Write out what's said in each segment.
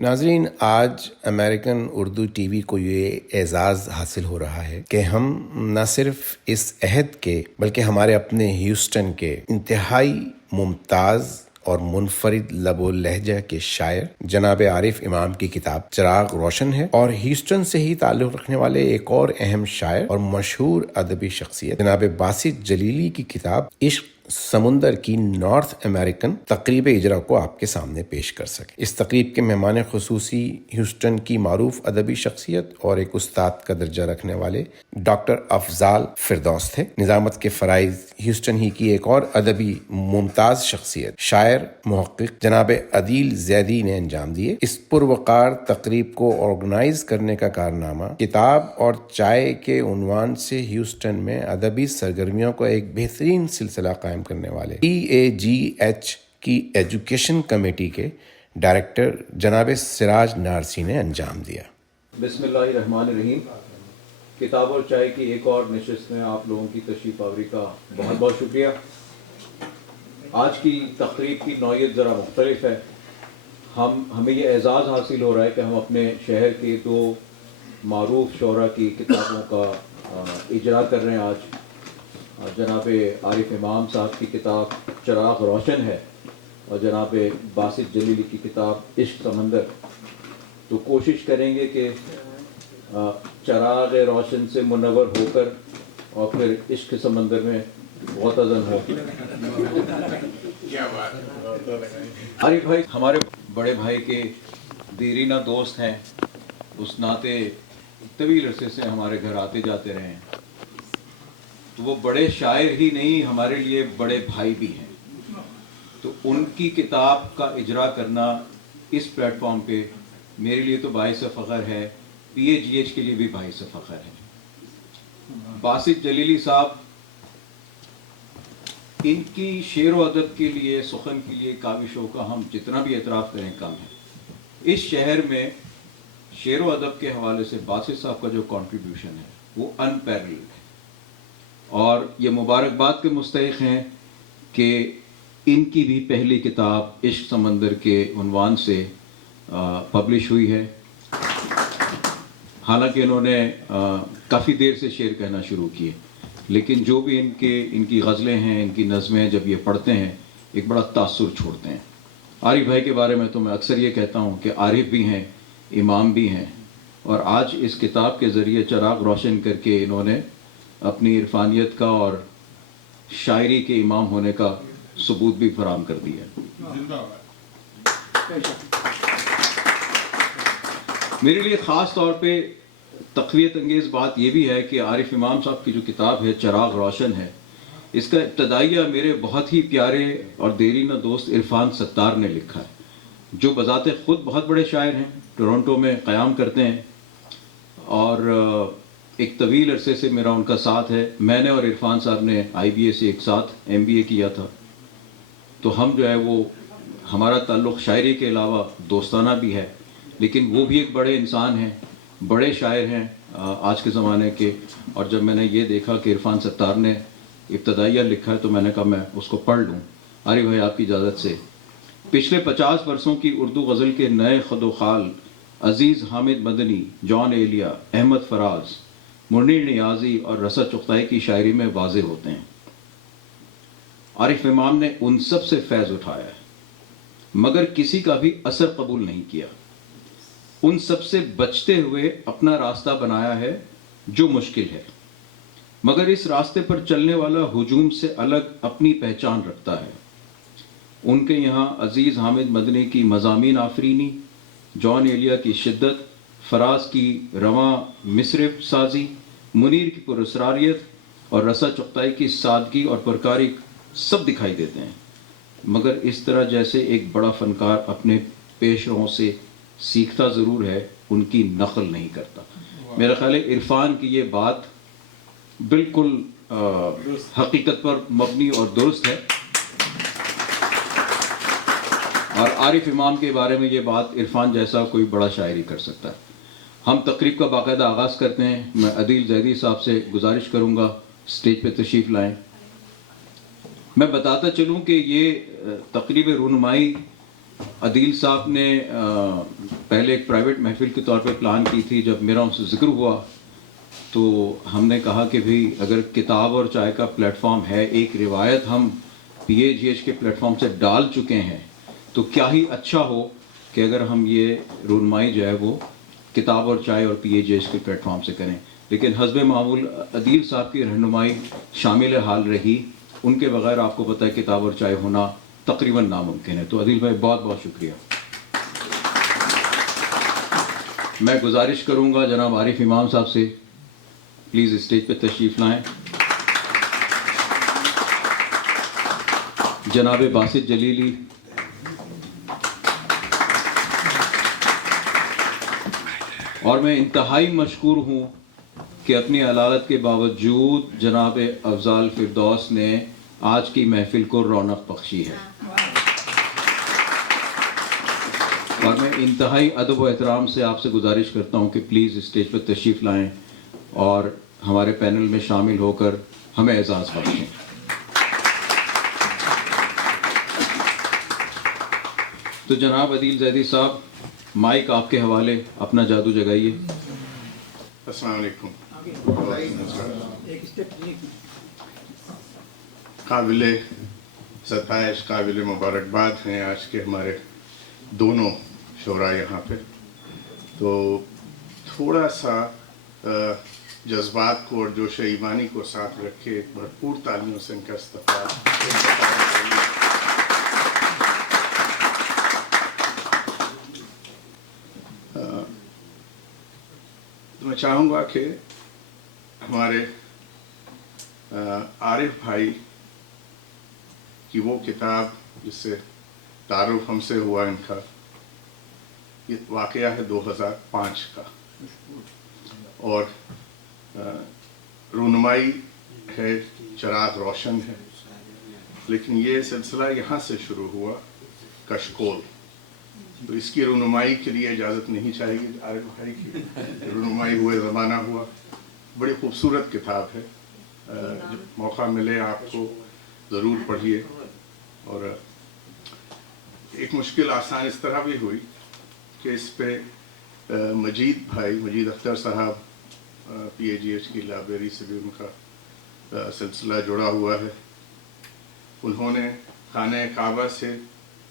ناظرین، آج American Urdu T V کو یہ اعزاز حاصل ہو رہا ہے کہ ہم نہ صرف اس عہد کے بلکہ ہمارے اپنے ہیوسٹن کے انتہائی ممتاز اور منفرد لب و لہجہ کے شاعر جناب عارف امام کی کتاب چراغ روشن ہے، اور ہیوسٹن سے ہی تعلق رکھنے والے ایک اور اہم شاعر اور مشہور ادبی شخصیت جناب باسط جلیلی کی کتاب عشق سمندر کی نارتھ امریکن تقریب اجرا کو آپ کے سامنے پیش کر سکے۔ اس تقریب کے مہمان خصوصی ہیوسٹن کی معروف ادبی شخصیت اور ایک استاد کا درجہ رکھنے والے ڈاکٹر افضال فردوس تھے۔ نظامت کے فرائض ہیوسٹن ہی کی ایک اور ادبی ممتاز شخصیت شاعر محقق جناب عدیل زیدی نے انجام دیے۔ اس پروقار تقریب کو آرگنائز کرنے کا کارنامہ کتاب اور چائے کے عنوان سے ہیوسٹن میں ادبی سرگرمیوں کو ایک بہترین سلسلہ قائم کرنے والے PAGH کی ایجوکیشن کمیٹی کے ڈائریکٹر جناب سراج نارسی نے انجام دیا۔ بسم اللہ الرحمن الرحیم۔ کتاب اور چائے کی ایک اور نشست میں آپ لوگوں کی تشریف آوری کا بہت بہت شکریہ۔ آج کی تقریب کی نوعیت ذرا مختلف ہے۔ ہمیں یہ اعزاز حاصل ہو رہا ہے کہ ہم اپنے شہر کے دو معروف شعراء کی کتابوں کا اجرا کر رہے ہیں۔ آج جناب عارف امام صاحب کی کتاب چراغ روشن ہے اور جناب باسط جلیلی کی کتاب عشق سمندر۔ تو کوشش کریں گے کہ چراغ روشن سے منور ہو کر اور پھر عشق سمندر میں غوطہ-زن ہو۔ عارف بھائی ہمارے بڑے بھائی کے دیرینہ دوست ہیں، اس ناطے طویل عرصے سے ہمارے گھر آتے جاتے رہے ہیں۔ تو وہ بڑے شاعر ہی نہیں، ہمارے لیے بڑے بھائی بھی ہیں۔ تو ان کی کتاب کا اجرا کرنا اس پلیٹ فارم پہ میرے لیے تو باعث فخر ہے، PAGH کے لیے بھی باعث فخر ہے۔ باسط جلیلی صاحب، ان کی شعر و ادب کے لیے، سخن کے لیے، کاوشوں کا ہم جتنا بھی اعتراف کریں کم ہے۔ اس شہر میں شعر و ادب کے حوالے سے باسط صاحب کا جو کنٹریبیوشن ہے وہ ان پیرلل ہے، اور یہ مبارکباد کے مستحق ہیں کہ ان کی بھی پہلی کتاب عشق سمندر کے عنوان سے پبلش ہوئی ہے۔ حالانکہ انہوں نے کافی دیر سے شعر کہنا شروع کیے، لیکن جو بھی ان کی غزلیں ہیں، ان کی نظمیں جب یہ پڑھتے ہیں ایک بڑا تاثر چھوڑتے ہیں۔ عارف بھائی کے بارے میں تو میں اکثر یہ کہتا ہوں کہ عارف بھی ہیں، امام بھی ہیں، اور آج اس کتاب کے ذریعے چراغ روشن کر کے انہوں نے اپنی عرفانیت کا اور شاعری کے امام ہونے کا ثبوت بھی فراہم کر دیا۔ میرے لیے خاص طور پہ تقویت انگیز بات یہ بھی ہے کہ عارف امام صاحب کی جو کتاب ہے چراغ روشن ہے، اس کا ابتدائیہ میرے بہت ہی پیارے اور دیرینہ دوست عرفان ستار نے لکھا ہے، جو بذات خود بہت بڑے شاعر ہیں، ٹورنٹو میں قیام کرتے ہیں، اور ایک طویل عرصے سے میرا ان کا ساتھ ہے۔ میں نے اور عرفان صاحب نے IBA سے ایک ساتھ MBA کیا تھا، تو ہم جو ہے وہ ہمارا تعلق شاعری کے علاوہ دوستانہ بھی ہے، لیکن وہ بھی ایک بڑے انسان ہیں، بڑے شاعر ہیں آج کے زمانے کے۔ اور جب میں نے یہ دیکھا کہ عرفان ستار نے ابتدائیہ لکھا ہے تو میں نے کہا میں اس کو پڑھ لوں۔ عارف بھائی آپ کی اجازت سے، پچھلے 50 برسوں کی اردو غزل کے نئے خد و خال عزیز حامد مدنی، جان ایلیا، احمد فراز، منیر نیازی اور رسا چغتائی کی شاعری میں واضح ہوتے ہیں۔ عارف امام نے ان سب سے فیض اٹھایا ہے، مگر کسی کا بھی اثر قبول نہیں کیا۔ ان سب سے بچتے ہوئے اپنا راستہ بنایا ہے جو مشکل ہے، مگر اس راستے پر چلنے والا ہجوم سے الگ اپنی پہچان رکھتا ہے۔ ان کے یہاں عزیز حامد مدنی کی مضامین آفرینی، جان ایلیا کی شدت، فراز کی رواں مصرف سازی، منیر کی پراسراریت اور رسا چغتائی کی سادگی اور پرکاری سب دکھائی دیتے ہیں، مگر اس طرح جیسے ایک بڑا فنکار اپنے پیش رووں سے سیکھتا ضرور ہے، ان کی نقل نہیں کرتا۔ میرا خیال ہے عرفان کی یہ بات بالکل حقیقت پر مبنی اور درست ہے، اور عارف امام کے بارے میں یہ بات عرفان جیسا کوئی بڑا شاعر ہی کر سکتا ہے۔ ہم تقریب کا باقاعدہ آغاز کرتے ہیں۔ میں عدیل زیدی صاحب سے گزارش کروں گا اسٹیج پہ تشریف لائیں۔ میں بتاتا چلوں کہ یہ تقریب رونمائی عدیل صاحب نے پہلے ایک پرائیویٹ محفل کے طور پہ پلان کی تھی. جب میرا ان سے ذکر ہوا تو ہم نے کہا کہ بھئی اگر کتاب اور چائے کا پلیٹ فارم ہے, ایک روایت ہم PAGH کے پلیٹ فارم سے ڈال چکے ہیں, تو کیا ہی اچھا ہو کہ اگر ہم یہ رونمائی جو ہے وہ کتاب اور چائے اور PAGH کے پلیٹ فارم سے کریں. لیکن حسب معمول عدیل صاحب کی رہنمائی شامل حال رہی. ان کے بغیر آپ کو پتہ ہے کتاب اور چائے ہونا تقریباً ناممکن ہے. تو عدیل بھائی بہت بہت شکریہ. میں گزارش کروں گا جناب عارف امام صاحب سے پلیز اسٹیج پہ تشریف لائیں. جناب باسط جلیلی, اور میں انتہائی مشکور ہوں کہ اپنی علالت کے باوجود جناب افضال فردوس نے آج کی محفل کو رونق بخشی ہے. اور میں انتہائی ادب و احترام سے آپ سے گزارش کرتا ہوں کہ پلیز اسٹیج پر تشریف لائیں اور ہمارے پینل میں شامل ہو کر ہمیں اعزاز بخشیں. تو جناب عدیل زیدی صاحب, مائک آپ کے حوالے, اپنا جادو جگائیے. السلام علیکم. قابل ستائش, قابل مبارکباد ہیں آج کے ہمارے دونوں شعراء یہاں پہ. تو تھوڑا سا جذبات کو اور جوش ایمانی کو ساتھ رکھ کے بھرپور تعلیموں سے ان کا استقبال. میں چاہوں گا کہ ہمارے عارف بھائی کی وہ کتاب جس سے تعارف ہم سے ہوا ان کا, یہ واقعہ ہے 2005 کا, اور رونمائی ہے چراغ روشن ہے. لیکن یہ سلسلہ یہاں سے شروع ہوا, کشکول. تو اس کی رونمائی کے لیے اجازت نہیں چاہیے عارف بھائی کی, رونمائی ہوئے زمانہ ہوا. بڑی خوبصورت کتاب ہے, جب موقع ملے آپ کو ضرور پڑھیے. اور ایک مشکل آسان اس طرح بھی ہوئی کہ اس پہ مجید بھائی, مجید اختر صاحب, PAGH کی لائبریری سے بھی ان کا سلسلہ جڑا ہوا ہے. انہوں نے خانہ کعبہ سے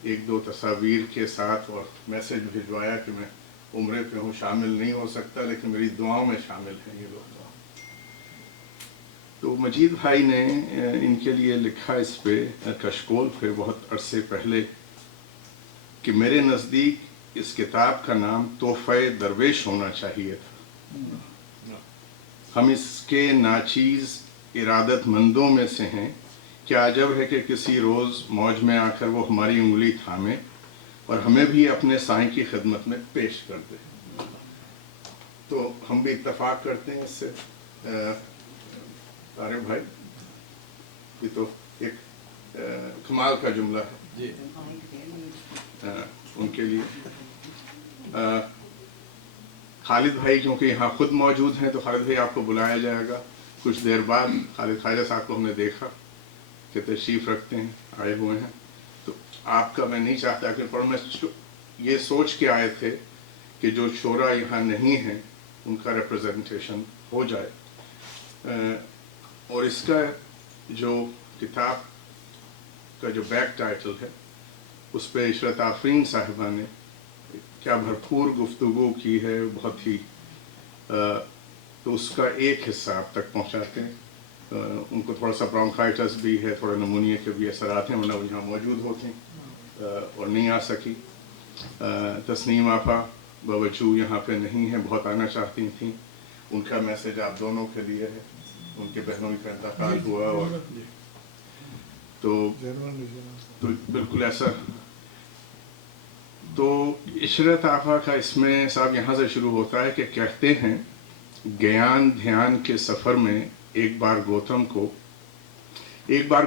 ایک دو تصاویر کے ساتھ اور میسج بھجوایا کہ میں عمرے پہ ہوں, شامل نہیں ہو سکتا, لیکن میری دعاؤں میں شامل ہیں یہ لوگ. تو مجید بھائی نے ان کے لیے لکھا اس پہ, کشکول پہ, بہت عرصے پہلے, کہ میرے نزدیک اس کتاب کا نام تحفہ درویش ہونا چاہیے تھا. ہم اس کے ناچیز ارادت مندوں میں سے ہیں. کیا عجب ہے کہ کسی روز موج میں آ کر وہ ہماری انگلی تھامے اور ہمیں بھی اپنے سائیں کی خدمت میں پیش کر دے. تو ہم بھی اتفاق کرتے ہیں اس سے. عارف بھائی, یہ تو ایک کمال کا جملہ ہے ان کے لیے. خالد بھائی کیونکہ یہاں خود موجود ہیں تو خالد بھائی آپ کو بلایا جائے گا کچھ دیر بعد. خالد خواجہ صاحب کو ہم نے دیکھا کہ تشریف رکھتے ہیں, آئے ہوئے ہیں. تو آپ کا میں نہیں چاہتا کہ پر میں یہ سوچ کے آئے تھے کہ جو شعراء یہاں نہیں ہیں ان کا ریپرزنٹیشن ہو جائے. اور اس کا جو کتاب کا جو بیک ٹائٹل ہے اس پہ عشرت آفرین صاحبہ نے کیا بھرپور گفتگو کی ہے, بہت ہی. تو اس کا ایک حصہ آپ تک پہنچاتے ہیں. ان کو تھوڑا سا برونکائٹس بھی ہے, تھوڑا نمونیا کے بھی اثرات ہیں, ورنہ وہ یہاں موجود ہوتے ہیں اور نہیں آ سکی. تسنیم آپا باوجود یہاں پہ نہیں ہیں, بہت آنا چاہتی تھیں. ان کا میسج آپ دونوں کے لیے ہے. ان کے بہنوں کا انتقال ہوا اور تو بالکل ایسا. تو عشرت آپا کا اس میں صاحب یہاں سے شروع ہوتا ہے کہ کہتے ہیں گیان دھیان کے سفر میں ایک بار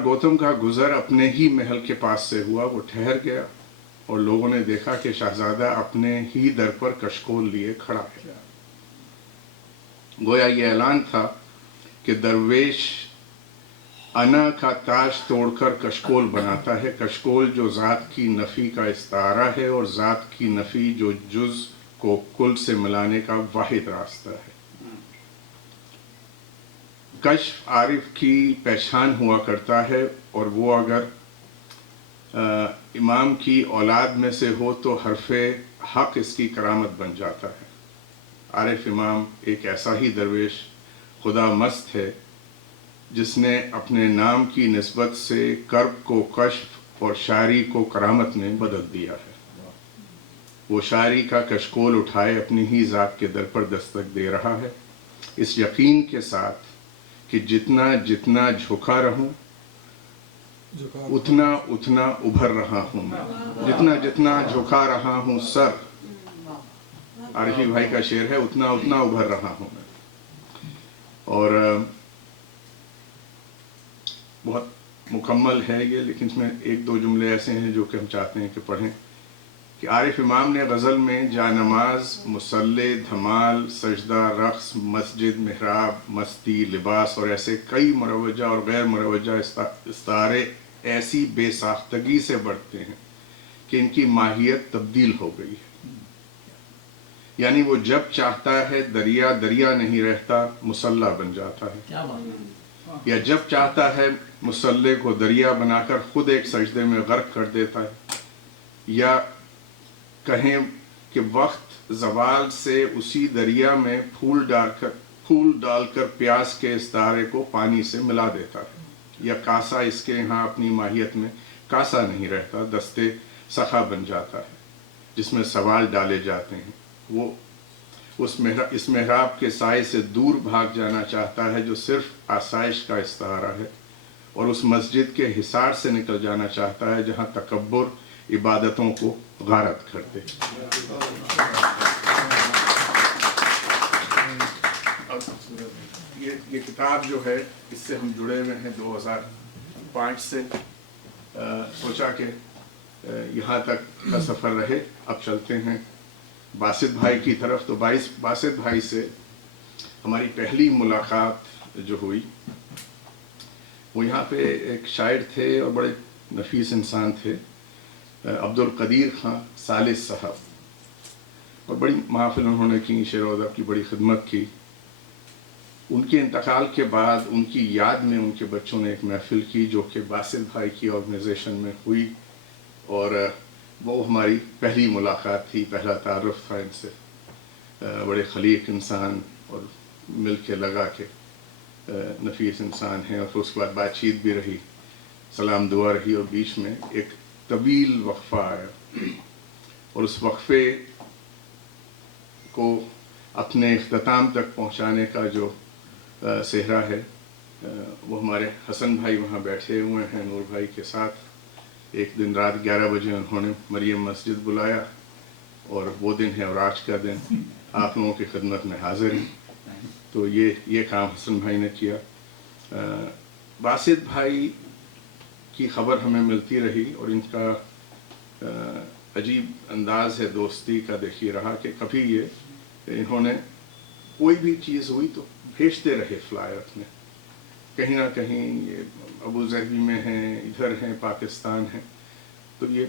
گوتم کا گزر اپنے ہی محل کے پاس سے ہوا. وہ ٹھہر گیا اور لوگوں نے دیکھا کہ شہزادہ اپنے ہی در پر کشکول لیے کھڑا ہے. گویا یہ اعلان تھا کہ درویش انا کا تاج توڑ کر کشکول بناتا ہے. کشکول جو ذات کی نفی کا استعارہ ہے اور ذات کی نفی جو جز کو کل سے ملانے کا واحد راستہ ہے. کشف عارف کی پہچان ہوا کرتا ہے اور وہ اگر امام کی اولاد میں سے ہو تو حرف حق اس کی کرامت بن جاتا ہے. عارف امام ایک ایسا ہی درویش خدا مست ہے جس نے اپنے نام کی نسبت سے کرب کو کشف اور شاعری کو کرامت میں بدل دیا ہے. وہ شاعری کا کشکول اٹھائے اپنی ہی ذات کے در پر دستک دے رہا ہے، اس یقین کے ساتھ کہ جتنا جتنا جھکا رہوں اتنا اتنا ابھر رہا ہوں میں. جتنا جتنا جھکا رہا ہوں سر، عارفی بھائی کا شعر ہے، اتنا اتنا ابھر رہا ہوں میں. اور بہت مکمل ہے یہ، لیکن اس میں ایک دو جملے ایسے ہیں جو کہ ہم چاہتے ہیں کہ پڑھیں. کہ عارف امام نے غزل میں جا نماز، مصلی، دھمال، سجدہ، رقص، مسجد، محراب، مستی، لباس اور ایسے کئی مروجہ اور غیر مروجہ استعارے ایسی بے ساختگی سے بڑھتے ہیں کہ ان کی ماہیت تبدیل ہو گئی ہے. یعنی وہ جب چاہتا ہے دریا دریا نہیں رہتا، مسلح بن جاتا ہے. یا جب چاہتا ہے مسلح کو دریا بنا کر خود ایک سجدے میں غرق کر دیتا ہے. یا کہیں کہ وقت زوال سے اسی دریا میں پھول ڈال کر پیاس کے استعارے کو پانی سے ملا دیتا ہے. یا کاسا اس کے یہاں اپنی ماہیت میں کاسا نہیں رہتا، دستے سخا بن جاتا ہے جس میں سوال ڈالے جاتے ہیں. وہ اس محراب کے سائے سے دور بھاگ جانا چاہتا ہے جو صرف آسائش کا استعارہ ہے، اور اس مسجد کے حصار سے نکل جانا چاہتا ہے جہاں تکبر عبادتوں کو غارت کرتے. یہ کتاب جو ہے اس سے ہم جڑے ہوئے ہیں 2005 سے. سوچا کہ یہاں تک کا سفر رہے. اب چلتے ہیں باسط بھائی کی طرف. تو باسط بھائی سے ہماری پہلی ملاقات جو ہوئی وہ یہاں پہ ایک شاعر تھے اور بڑے نفیس انسان تھے، عبدالقدیر خان ثالث صاحب. اور بڑی محافل انہوں نے کی، شعر و ادب کی بڑی خدمت کی. ان کے انتقال کے بعد ان کی یاد میں ان کے بچوں نے ایک محفل کی جو کہ باسط بھائی کی آرگنائزیشن میں ہوئی، اور وہ ہماری پہلی ملاقات تھی، پہلا تعارف تھا ان سے. بڑے خلیق انسان اور مل کے لگا کہ نفیس انسان ہیں. اور پھر اس کے بعد بات چیت بھی رہی، سلام دعا رہی، اور بیچ میں ایک طویل وقفہ آیا. اور اس وقفے کو اپنے اختتام تک پہنچانے کا جو صحرا ہے وہ ہمارے حسن بھائی وہاں بیٹھے ہوئے ہیں نور بھائی کے ساتھ. ایک دن رات 11 بجے انہوں نے مریم مسجد بلایا، اور وہ دن ہے اور آج کا دن آپ لوگوں کی خدمت میں حاضر ہیں. تو یہ کام حسن بھائی نے کیا. باسط بھائی کی خبر ہمیں ملتی رہی، اور ان کا عجیب انداز ہے دوستی کا. دیکھیے رہا کہ کبھی انہوں نے کوئی بھی چیز ہوئی تو بھیجتے رہے فلائر اپنے، کہیں نہ کہیں یہ ابو ظہبی میں ہیں، ادھر ہیں، پاکستان ہیں. تو یہ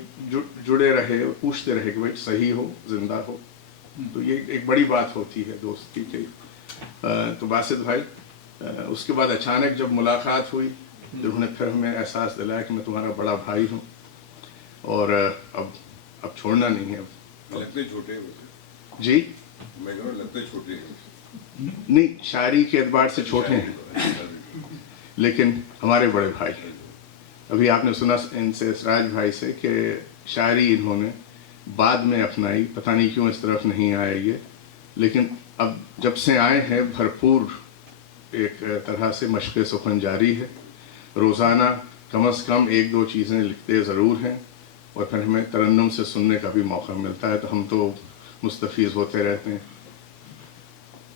جڑے رہے اور پوچھتے رہے کہ بھائی صحیح ہو، زندہ ہو. تو یہ ایک بڑی بات ہوتی ہے دوستی کی. تو باسط بھائی اس کے بعد اچانک جب ملاقات ہوئی تو انہوں نے پھر ہمیں احساس دلایا کہ میں تمہارا بڑا بھائی ہوں، اور اب چھوڑنا نہیں ہے. لگتے چھوٹے جی میں کہوں لگتے چھوٹے ہیں. نہیں، شاعری کے اعتبار سے چھوٹے ہیں لیکن ہمارے بڑے بھائی. ابھی آپ نے سنا ان سے، اسراج بھائی سے، کہ شاعری انہوں نے بعد میں اپنائی. پتہ نہیں کیوں اس طرف نہیں آئے یہ، لیکن اب جب سے آئے ہیں بھرپور ایک طرح سے مشق سخن جاری ہے. روزانہ کم از کم 1-2 چیزیں لکھتے ضرور ہیں، اور پھر ہمیں ترنم سے سننے کا بھی موقع ملتا ہے، تو ہم تو مستفیض ہوتے رہتے ہیں.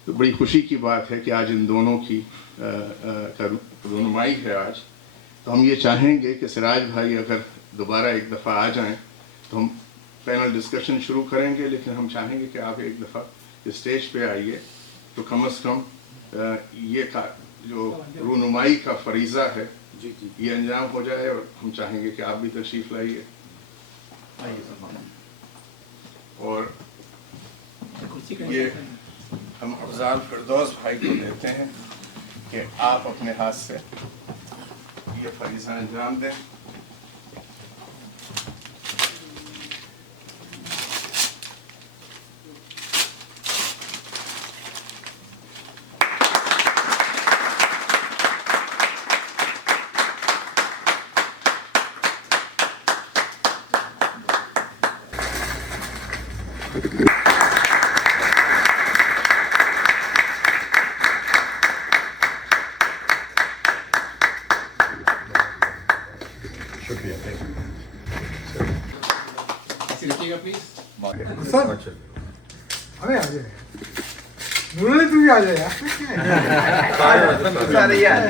تو بڑی خوشی کی بات ہے کہ آج ان دونوں کی رونمائی ہے آج. تو ہم یہ چاہیں گے کہ سراج بھائی اگر دوبارہ ایک دفعہ آ جائیں تو ہم پینل ڈسکشن شروع کریں گے، لیکن ہم چاہیں گے کہ آپ ایک دفعہ اسٹیج پہ آئیے تو کم از کم یہ جو رونمائی کا فریضہ ہے یہ انجام ہو جائے، اور ہم چاہیں گے کہ آپ بھی تشریف لائیے. اور یہ ہم افضال فردوس بھائی کو دیتے ہیں کہ آپ اپنے ہاتھ سے یہ فریضہ انجام دیں. سر ہمیں آ جائے نورانی تم بھی آ جائے یار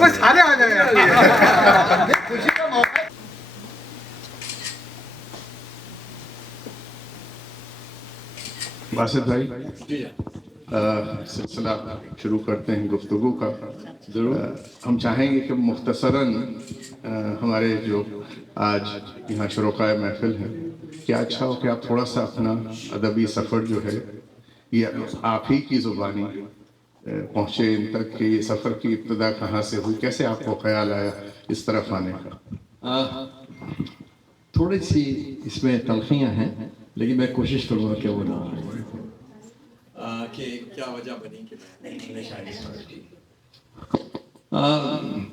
بس سارے آ جائے یار خوشی کا موقع. باسط بھائی سلسلہ شروع کرتے ہیں گفتگو کا. ہم چاہیں گے کہ مختصراً ہمارے جو آج یہاں شرکائے محفل ہیں، کیا اچھا ہو کہ آپ تھوڑا سا اپنا ادبی سفر جو ہے یہ آپ ہی کی زبانی پہنچے ان تک کہ یہ سفر کی ابتدا کہاں سے ہوئی، کیسے آپ کو خیال آیا اس طرف آنے کا. تھوڑی سی اس میں تلخیاں ہیں، لیکن میں کوشش کروں گا کہ وہ نہ آئے کہ کیا وجہ بنی کہ میں نے شاعری اسٹارٹ کی.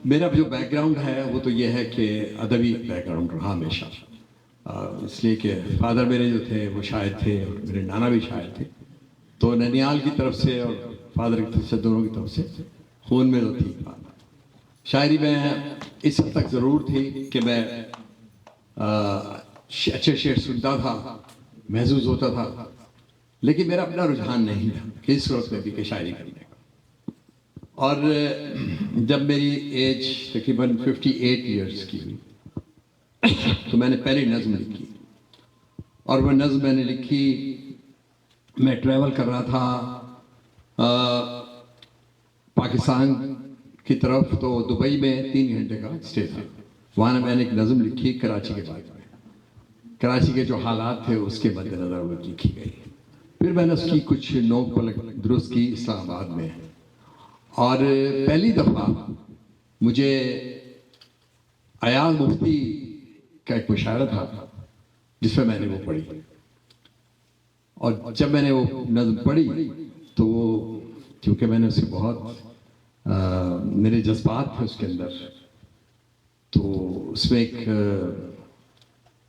میرا جو بیک گراؤنڈ ہے وہ تو یہ ہے کہ ادبی بیک گراؤنڈ رہا ہمیشہ، اس لیے کہ فادر میرے جو تھے وہ شاعر تھے اور میرے نانا بھی شاعر تھے، تو ننیال کی طرف سے اور فادر کی طرف سے دونوں کی طرف سے خون میں تو تھی. شاعری میں اس حد تک ضرور تھی کہ میں اچھے شعر سنتا تھا، محظوظ ہوتا تھا، لیکن میرا اپنا رجحان نہیں تھا کہ اس وقت میں بھی کہ شاعری کرنے کا. اور جب میری ایج تقریباً 58 ایئرس کی ہوئی تو میں نے پہلی نظم لکھی، اور وہ نظم میں نے لکھی، میں ٹریول کر رہا تھا پاکستان کی طرف، تو دبئی میں 3 گھنٹے کا اسٹے تھا. وہاں میں نے ایک نظم لکھی کراچی کے بارے میں، کراچی کے جو حالات تھے اس کے مد نظر وہ لکھی گئی. پھر میں نے اس کی کچھ نوک پلک درست کی اسلام آباد میں، اور پہلی دفعہ مجھے ایاز مفتی کا ایک مشاعرہ تھا جس میں نے وہ پڑھی، اور جب میں نے وہ نظم پڑھی تو وہ کیونکہ میں نے اسے بہت میرے جذبات تھے اس کے اندر، تو اس میں ایک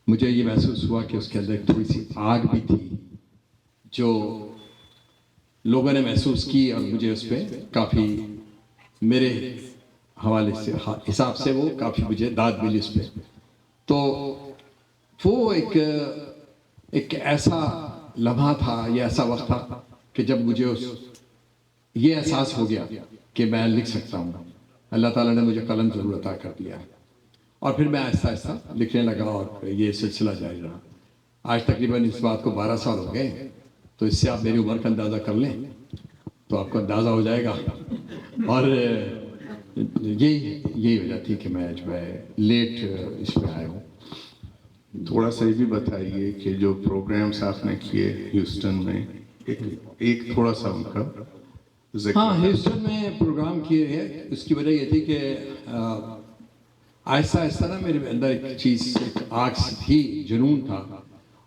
مجھے یہ محسوس ہوا کہ اس کے اندر ایک تھوڑی سی آگ بھی تھی جو لوگوں نے محسوس کی، اور مجھے اس پہ کافی میرے حوالے سے حساب سے وہ کافی مجھے داد ملی اس پہ. تو وہ ایک ایسا لمحہ تھا، یہ ایسا وقت تھا کہ جب مجھے یہ احساس ہو گیا کہ میں لکھ سکتا ہوں. اللہ تعالیٰ نے مجھے قلم ضرور عطا کر دیا، اور پھر میں آہستہ آہستہ لکھنے لگا، اور یہ سلسلہ جاری رہا. آج تقریباً اس بات کو 12 سال ہو گئے، تو اس سے آپ میری عمر کا اندازہ کر لیں تو آپ کو اندازہ ہو جائے گا. اور یہی وجہ تھی کہ میں جو ہے لیٹ اس میں آیا ہوں. تھوڑا سا یہ بھی بتائیے کہ جو پروگرامز آپ نے کیے ہیوسٹن میں، ایک تھوڑا سا ان کا ذکر. ہاں، ہیوسٹن میں پروگرام کیے ہیں. اس کی وجہ یہ تھی کہ آہستہ آہستہ نا میرے اندر ایک چیز، ایک آگ تھی، جنون تھا،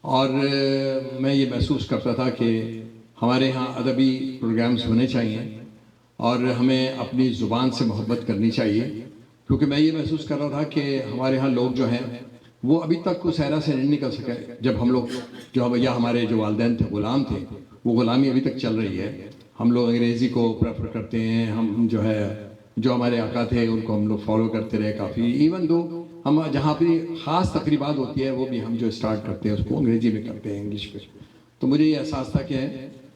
اور میں یہ محسوس کرتا تھا کہ ہمارے یہاں ادبی پروگرامز ہونے چاہیے، اور ہمیں اپنی زبان سے محبت کرنی چاہیے. کیونکہ میں یہ محسوس کر رہا تھا کہ ہمارے ہاں لوگ جو ہیں وہ ابھی تک اس ایرا سے نہیں نکل سکے جب ہم لوگ یا ہمارے جو والدین تھے غلام تھے، وہ غلامی ابھی تک چل رہی ہے. ہم لوگ انگریزی کو پریفر کرتے ہیں، ہم جو ہمارے آقا تھے ان کو ہم لوگ فالو کرتے رہے کافی. ایون دو ہم جہاں پہ خاص تقریبات ہوتی ہے وہ بھی ہم جو اسٹارٹ کرتے ہیں اس کو انگریزی میں کرتے ہیں، انگلش میں. تو مجھے یہ احساس تھا کہ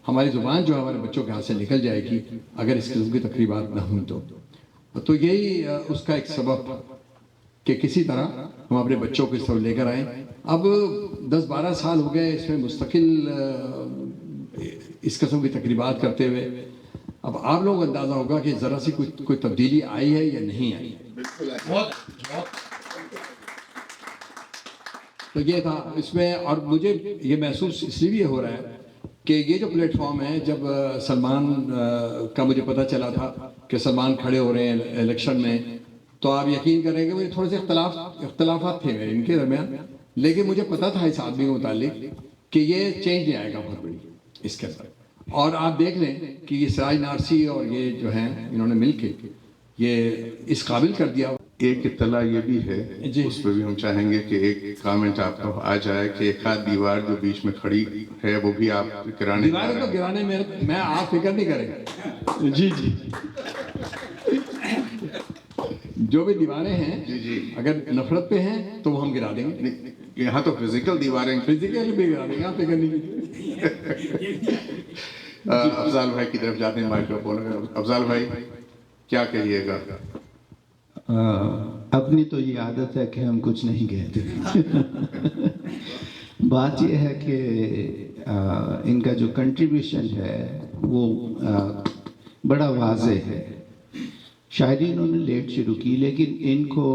ہماری زبان جو ہمارے بچوں کے ہاتھ سے نکل جائے گی اگر اس قسم کی تقریبات نہ ہوں تو یہی اس کا ایک سبب کہ کسی طرح ہم اپنے بچوں کو اس طرح لے کر آئیں. اب 10-12 سال ہو گئے اس میں مستقل اس قسم کی تقریبات کرتے ہوئے. اب آپ لوگوں کو اندازہ ہوگا کہ ذرا سی کوئی تبدیلی آئی ہے یا نہیں آئی ہے. تو یہ تھا اس میں. اور مجھے یہ محسوس اس لیے بھی ہو رہا ہے کہ یہ جو پلیٹ فارم ہے, جب سلمان کا مجھے پتہ چلا تھا کہ سلمان کھڑے ہو رہے ہیں الیکشن میں, تو آپ یقین کریں کہ مجھے تھوڑے سے اختلافات تھے ان کے درمیان, لیکن مجھے پتہ تھا اس آدمی کے متعلق کہ یہ چینج نہیں آئے گا بہت بڑی اس کے اندر. اور آپ دیکھ لیں کہ یہ سراج نارسی اور یہ جو ہیں انہوں نے مل کے یہ اس قابل کر دیا. ایک اطلاع یہ بھی ہے, اس پہ بھی ہم چاہیں گے کہ ایک کامنٹ آپ کو آ جائے کہ ایک آدھ دیوار جو بیچ میں کھڑی ہے وہ بھی آپ گرانے. دیواریں تو گرانے میں آپ فکر نہیں کریں گے. جی جی, جو بھی دیواریں ہیں اگر نفرت پہ ہیں تو وہ ہم گرا دیں گے. یہاں تو فزیکل دیواریں فزیکل بھی گرا دیں گے, آپ فکر نہیں کریں. افضال بھائی کی طرف جاتے ہیں مائکروفون. افضال بھائی کیا کہیے گا؟ اپنی تو یہ عادت ہے کہ ہم کچھ نہیں کہتے. بات یہ ہے کہ ان کا جو کنٹریبیوشن ہے وہ بڑا واضح ہے. شاعری انہوں نے لیٹ شروع کی, لیکن ان کو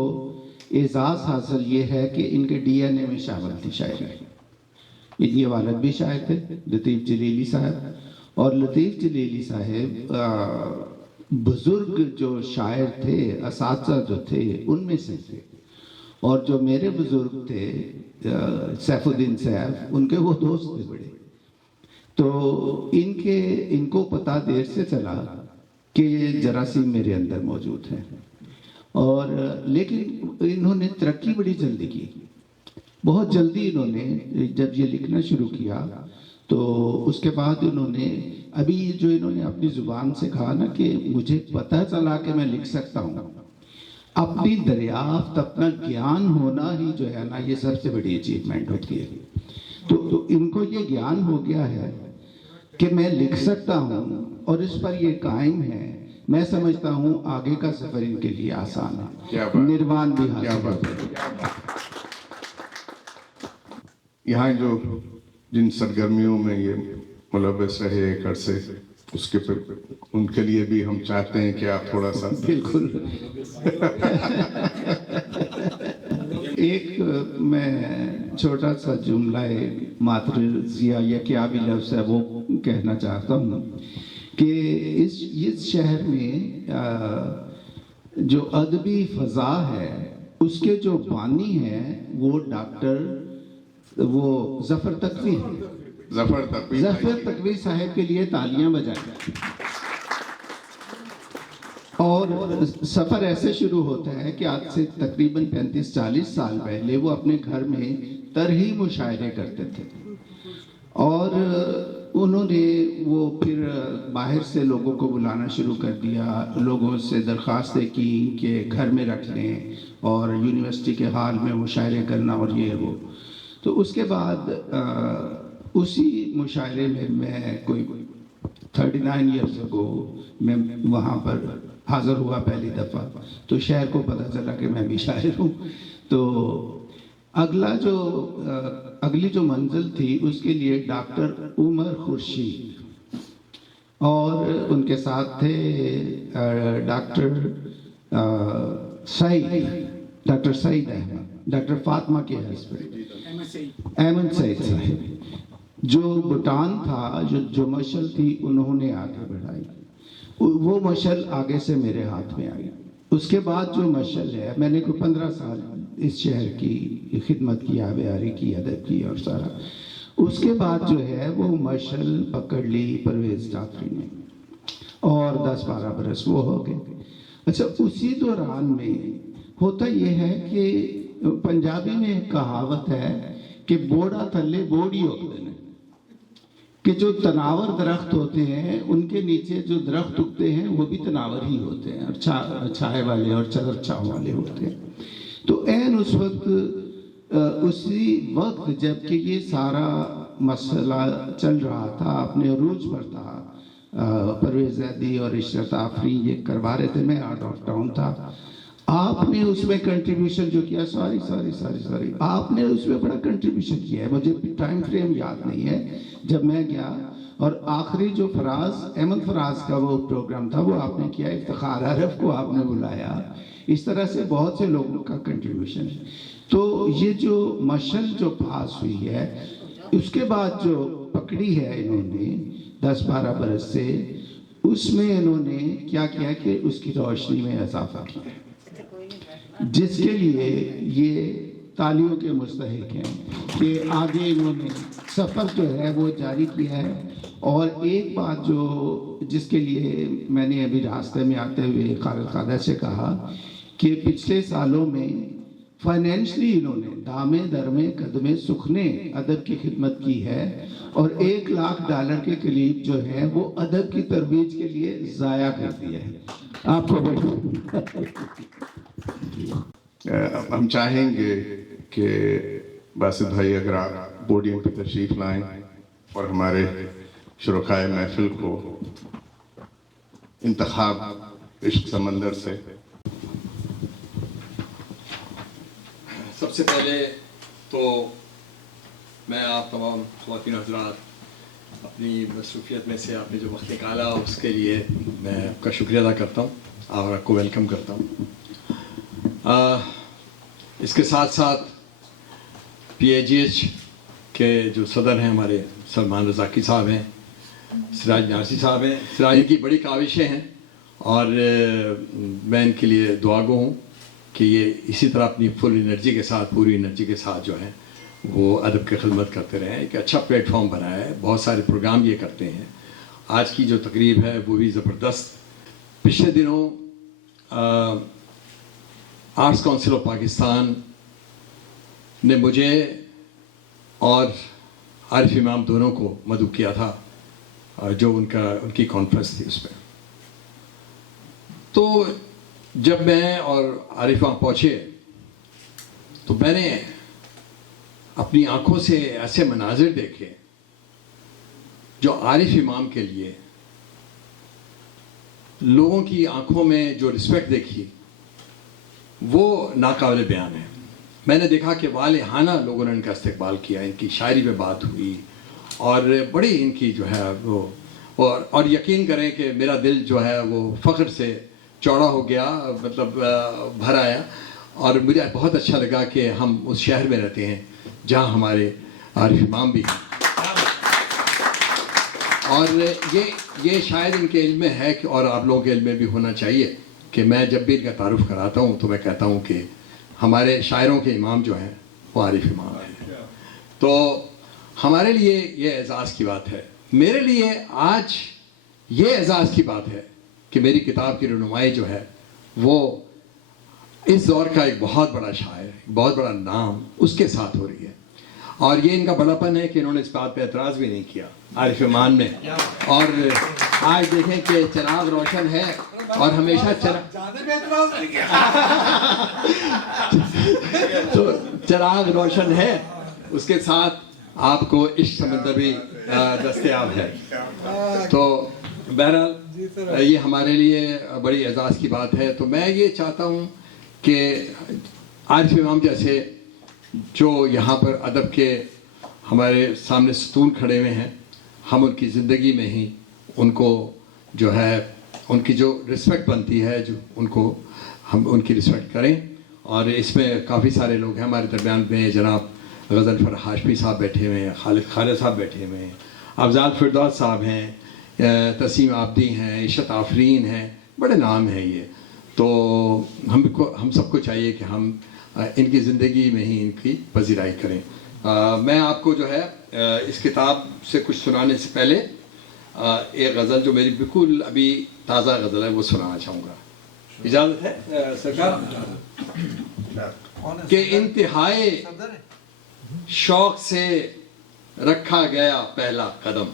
اعزاز حاصل یہ ہے کہ ان کے ڈی این اے میں شامل تھی شاعری. ان کے والد بھی شاعر تھے, لطیف جلیلی صاحب, اور لطیف جلیلی صاحب بزرگ جو شاعر تھے, اساتذہ جو تھے ان میں سے تھے. اور جو میرے بزرگ تھے سیف الدین صاحب, ان کے وہ دوست تھے بڑے. تو ان کو پتہ دیر سے چلا کہ یہ جراثیم میرے اندر موجود ہیں. اور لیکن انہوں نے ترقی بڑی جلدی کی, بہت جلدی. انہوں نے جب یہ لکھنا شروع کیا تو اس کے بعد انہوں نے ابھی جو انہوں نے اپنی زبان سے کہا نا کہ مجھے پتہ چلا کہ میں لکھ سکتا ہوں, اپنی دریافت, اپنا گیان ہونا ہی جو ہے نا یہ سب سے بڑی اچیومنٹ ہوتی ہے. تو ان کو یہ گیان ہو گیا ہے کہ میں لکھ سکتا ہوں اور اس پر یہ قائم ہے. میں سمجھتا ہوں آگے کا سفر ان کے لیے آسان ہے, نروان بھی حاصل ہے. یہاں جو جن سرگرمیوں میں یہ ملوث رہے ایک عرصے, اس کے پھر ان کے لیے بھی ہم چاہتے ہیں کہ آپ تھوڑا سا. بالکل. ایک میں چھوٹا سا جملہ ماترزیا یا کیا بھی لفظ ہے وہ کہنا چاہتا ہوں کہ اس شہر میں جو ادبی فضا ہے اس کے جو بانی ہیں وہ ڈاکٹر ظفر تقوی ہیں. ظفر تقوی صاحب کے لیے تالیاں بجائیں. اور سفر ایسے شروع ہوتا ہے کہ آج سے تقریباً 35-40 سال پہلے وہ اپنے گھر میں طرحی مشاعرے کرتے تھے, اور انہوں نے وہ پھر باہر سے لوگوں کو بلانا شروع کر دیا, لوگوں سے درخواستیں کی کہ گھر میں رکھ لیں اور یونیورسٹی کے ہال میں مشاعرے کرنا اور یہ وہ. تو اس کے بعد اسی مشاعرے میں کوئی 39 ایئرز اگو میں وہاں پر حاضر ہوا پہلی دفعہ. تو شہر کو پتہ چلا کہ میں بھی شاعر ہوں. تو اگلی جو منزل تھی اس کے لیے ڈاکٹر عمر خورشید اور ان کے ساتھ تھے ڈاکٹر سعید احمد, ڈاکٹر فاطمہ کے ہسبینڈ احمد سعید صاحب. جو بٹان تھا, جو مشل تھی, انہوں نے آگے بڑھائی. وہ مشل آگے سے میرے ہاتھ میں آئی. اس کے بعد جو مشل ہے, میں نے کوئی 15 سال اس شہر کی خدمت کی, آبیاری کی, ادب کی اور سارا. اس کے بعد جو ہے وہ مشل پکڑ لی پرویز جعفری نے اور 10-12 برس وہ ہو گئے. اچھا, اسی دوران میں ہوتا یہ ہے کہ پنجابی میں ایک کہاوت ہے کہ بوڑا تھلے بوڑی ہوتے ہیں, کہ جو تناور درخت ہوتے ہیں ان کے نیچے جو درخت اگتے ہیں وہ بھی تناور ہی ہوتے ہیں, اور چھائے والے اور چادر چھاؤں والے ہوتے ہیں. تو عین اس وقت, اسی وقت جب کہ یہ سارا مسئلہ چل رہا تھا, اپنے عروج پر تھا, پرویز زیدی اور عشرت آفرین یہ کروا رہے تھے, میں آؤٹ آف ٹاؤن تھا. آپ نے اس میں کنٹریبیوشن جو کیا، سوری آپ نے اس میں بڑا کنٹریبیوشن کیا ہے. مجھے ٹائم فریم یاد نہیں ہے جب میں گیا، اور آخری جو فراز، احمد فراز کا وہ پروگرام تھا وہ آپ نے کیا، افتخار عارف کو آپ نے بلایا. اس طرح سے بہت سے لوگوں کا کنٹریبیوشن ہے. تو یہ جو مشل جو پاس ہوئی ہے، اس کے بعد جو پکڑی ہے انہوں نے 10-12 برس سے، اس میں انہوں نے کیا کیا کہ اس کی روشنی میں اضافہ کیا، جس کے لیے یہ تالیوں کے مستحق ہیں کہ آگے انہوں نے سفر جو ہے وہ جاری کیا ہے. اور ایک بات جو جس کے لیے میں نے ابھی راستے میں آتے ہوئے خالد خادہ سے کہا کہ پچھلے سالوں میں فائنینشلی انہوں نے دامے درمے قدمے سکھنے ادب کی خدمت کی ہے، اور $1,00,000 کے قریب جو ہے وہ ادب کی ترویج کے لیے ضائع کر دیا ہے. آپ کو ہم چاہیں گے کہ باسط بھائی اگر آپ پوڈیم پہ تشریف لائیں اور ہمارے شرکائے محفل کو انتخاب عشق سمندر سے. سب سے پہلے تو میں آپ تمام خواتین حضرات اپنی مصروفیت میں سے آپ نے جو وقت نکالا اس کے لیے میں آپ کا شکریہ ادا کرتا ہوں اور آپ کو ویلکم کرتا ہوں. اس کے ساتھ ساتھ PAGH کے جو صدر ہیں ہمارے سلمان رضاکی صاحب ہیں، سراج نیازی صاحب ہیں. سراج کی بڑی کاوشیں ہیں اور میں ان کے لیے دعا گو ہوں کہ یہ اسی طرح اپنی فل انرجی کے ساتھ، پوری انرجی کے ساتھ جو ہیں وہ ادب کی خدمت کرتے رہیں. ایک اچھا پلیٹ فارم بنایا ہے، بہت سارے پروگرام یہ کرتے ہیں. آج کی جو تقریب ہے وہ بھی زبردست. پچھلے دنوں آرٹس کونسل آف پاکستان نے مجھے اور عارف امام دونوں کو مدعو کیا تھا، جو ان کی کانفرنس تھی اس میں. تو جب میں اور عارف وہاں پہنچے تو میں نے اپنی آنکھوں سے ایسے مناظر دیکھے جو عارف امام کے لیے لوگوں کی آنکھوں میں جو رسپیکٹ دیکھی وہ ناقابل بیان ہے. میں نے دیکھا کہ والہانہ لوگوں نے ان کا استقبال کیا، ان کی شاعری پہ بات ہوئی اور بڑی ان کی جو ہے وہ، اور یقین کریں کہ میرا دل جو ہے وہ فخر سے چوڑا ہو گیا، مطلب بھر آیا. اور مجھے بہت اچھا لگا کہ ہم اس شہر میں رہتے ہیں جہاں ہمارے عارف امام بھی ہیں. اور یہ شاید ان کے علم میں ہے کہ، اور آپ لوگوں کے علم میں بھی ہونا چاہیے کہ میں جب بھی ان کا تعارف کراتا ہوں تو میں کہتا ہوں کہ ہمارے شاعروں کے امام جو ہیں وہ عارف امام ہیں. تو ہمارے لیے یہ اعزاز کی بات ہے. میرے لیے آج یہ اعزاز کی بات ہے کہ میری کتاب کی رونمائی جو ہے وہ اس دور کا ایک بہت بڑا شاعر، بہت بڑا نام اس کے ساتھ ہو رہی ہے. اور یہ ان کا بڑا پن ہے کہ انہوں نے اس بات پہ اعتراض بھی نہیں کیا عارف امام میں. اور آج دیکھیں کہ چراغ روشن ہے اور ہمیشہ تو چراغ روشن ہے، اس کے ساتھ آپ کو عشق سمندر بھی دستیاب ہے. تو بہرحال یہ ہمارے لیے بڑی اعزاز کی بات ہے. تو میں یہ چاہتا ہوں کہ عارف امام جیسے جو یہاں پر ادب کے ہمارے سامنے ستون کھڑے ہوئے ہیں، ہم ان کی زندگی میں ہی ان کو جو ہے ان کی جو رسپیکٹ بنتی ہے، جو ان کو ہم ان کی رسپیکٹ کریں. اور اس میں کافی سارے لوگ ہیں ہمارے درمیان میں، جناب غزنفر ہاشمی صاحب بیٹھے ہوئے ہیں، خالد خالد صاحب بیٹھے ہوئے ہیں، افضال فردوس صاحب ہیں، تسیم عابدی ہیں، عشت آفرین ہیں، بڑے نام ہیں یہ. تو ہم سب کو چاہیے کہ ہم ان کی زندگی میں ہی ان کی پذیرائی کریں. میں آپ کو جو ہے اس کتاب سے کچھ سنانے سے پہلے ایک غزل جو میری بالکل ابھی تازہ غزل ہے وہ سنانا چاہوں گا. اجازت ہے سرکار؟ کہ انتہائی شوق سے رکھا گیا پہلا قدم،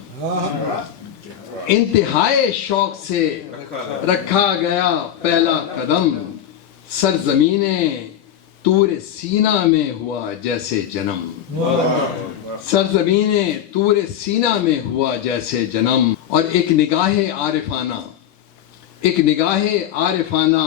انتہائی شوق سے رکھا گیا پہلا قدم، سرزمین طور سینہ میں ہوا جیسے جنم، سرزمین طور سینہ میں ہوا جیسے جنم. اور ایک نگاہ عارفانہ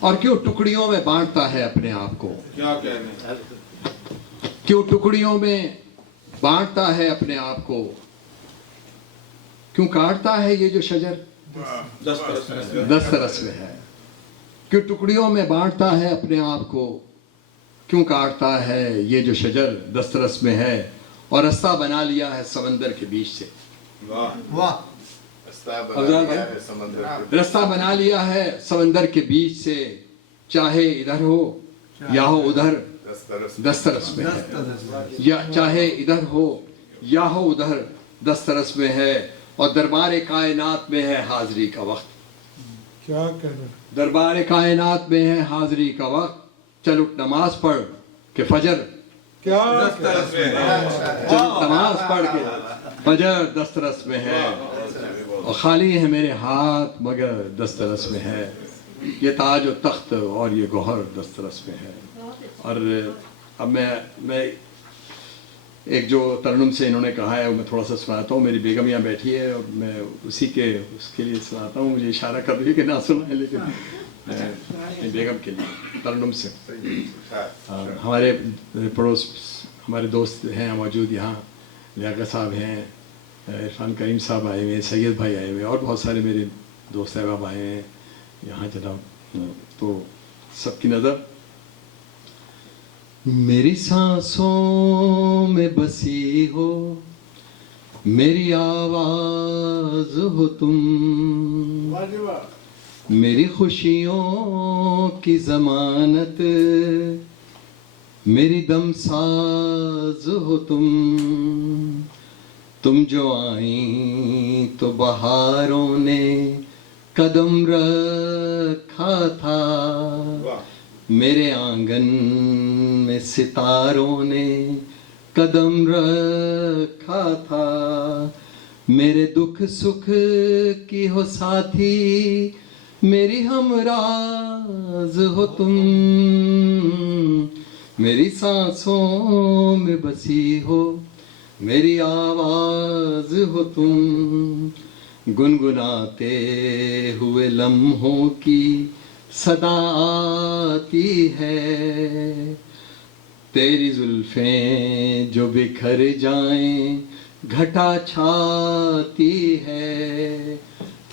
اور کیوں ٹکڑیوں میں بانٹتا ہے اپنے آپ کو؟ کیا کہنے کیوں ٹکڑیوں میں بانٹتا ہے اپنے آپ کو؟ کیوں کاٹتا ہے یہ جو شجر دسترس میں ہے؟ کیوں ٹکڑیوں میں بانٹتا ہے اپنے آپ کو؟ کیوں کاٹتا ہے یہ جو شجر دسترس میں ہے؟ اور رستہ بنا لیا ہے سمندر کے بیچ سے. واہ رستہ بنا لیا ہے سمندر کے بیچ سے، چاہے ادھر ہو یا ہو ادھر دسترس میں ہے، یا چاہے ادھر ہو یا ہو ادھر دسترس میں ہے. اور دربار کائنات میں ہے حاضری کا وقت. کیا کہہ رہے دربار کائنات میں ہے حاضری کا وقت. چل اٹھ نماز پڑھ کہ فجر، کیا چل اٹھ نماز پڑھ کے فجر دسترس میں ہے. اور خالی ہے میرے ہاتھ مگر دسترس میں ہے. یہ تاج و تخت اور یہ گوہر دسترس میں ہے. اور اب میں ایک جو ترنم سے انہوں نے کہا ہے وہ میں تھوڑا سا سناتا ہوں. میری بیگم یہاں بیٹھی ہے اور میں اس کے لیے سناتا ہوں. مجھے اشارہ کر رہی ہے کہ نہ سنائیں، لیکن میں بیگم کے لیے ترنم سے. ہمارے پڑوس ہمارے دوست ہیں موجود یہاں، لیاقت صاحب ہیں، عرفان کریم صاحب آئے ہوئے ہیں، سید بھائی آئے ہوئے ہیں، اور بہت سارے میرے دوست احباب آئے ہیں یہاں جناب. تو سب کی نظر. میری سانسوں میں بسی ہو، میری آواز ہو تم، میری خوشیوں کی ضمانت، میری دم ساز ہو تم جو آئیں تو بہاروں نے قدم رکھا تھا، میرے آنگن میں ستاروں نے قدم رکھا تھا، میرے دکھ سکھ کی ہو ساتھی، میری ہمراز ہو تم، میری سانسوں میں بسی ہو، میری آواز ہو تم، گنگناتے ہوئے لمحوں کی صدا آتی ہے، تیری زلفیں جو بکھر جائیں گھٹا چھاتی ہے،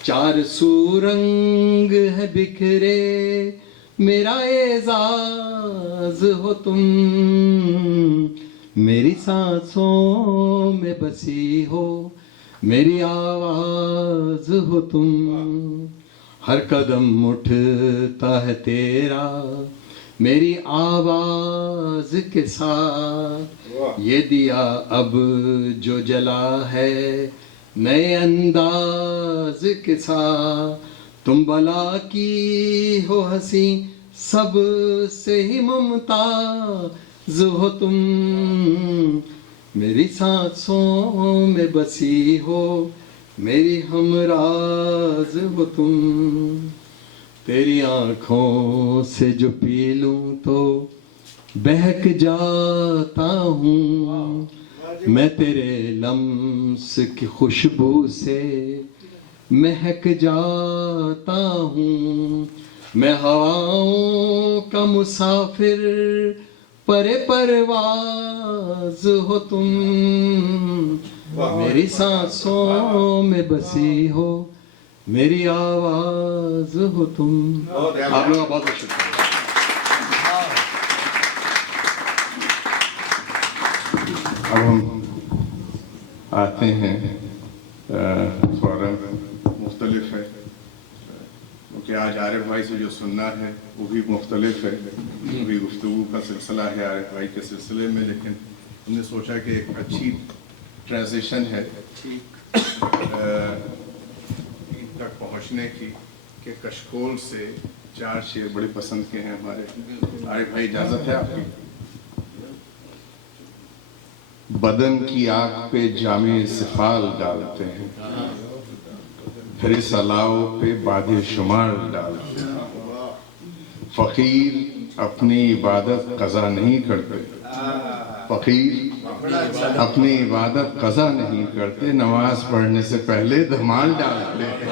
چار سو رنگ ہے بکھرے میرا اعزاز ہو تم، میری سانسوں میں بسی ہو، میری آواز ہو تم، ہر قدم اٹھتا ہے تیرا میری آواز کے ساتھ، یہ دیا اب جو جلا ہے نئے انداز کے ساتھ، تم بلا کی ہو ہنسی سب سے ہی ممتاز ہو تم، میری سانسوں میں بسی ہو، میری ہمراز ہو تم، تیری آنکھوں سے جو پی لوں تو بہک جاتا ہوں، میں تیرے لمس کی خوشبو سے مہک جاتا ہوں، میں ہواؤں کا مسافر پرے پرواز ہو تم، میری سانسوں میں بسی ہو، میری آواز ہو تم. آپ لوگوں کا بہت بہت شکریہ. اب ہم آتے ہیں تھوڑا مختلف ہے کیونکہ آج عارف بھائی سے جو سننا ہے وہ بھی مختلف ہے، وہ بھی گفتگو کا سلسلہ ہے عارف بھائی کے سلسلے میں، لیکن ہم نے سوچا کہ ایک اچھی ٹرانزیشن ہے تک پہنچنے کی کہ کشکول سے چار شعر بڑے پسند کے ہیں ہمارے. عارف بھائی اجازت ہے آپ کی؟ بدن کی آگ پہ جامع سفال ڈالتے ہیں، پھر اس علاؤ پہ باد شمار ڈالتے ہیں، فقیر اپنی عبادت قضا نہیں کرتے، فقیر اپنی عبادت قضا نہیں کرتے، نماز پڑھنے سے پہلے دھمال ڈالتے ہیں.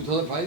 2005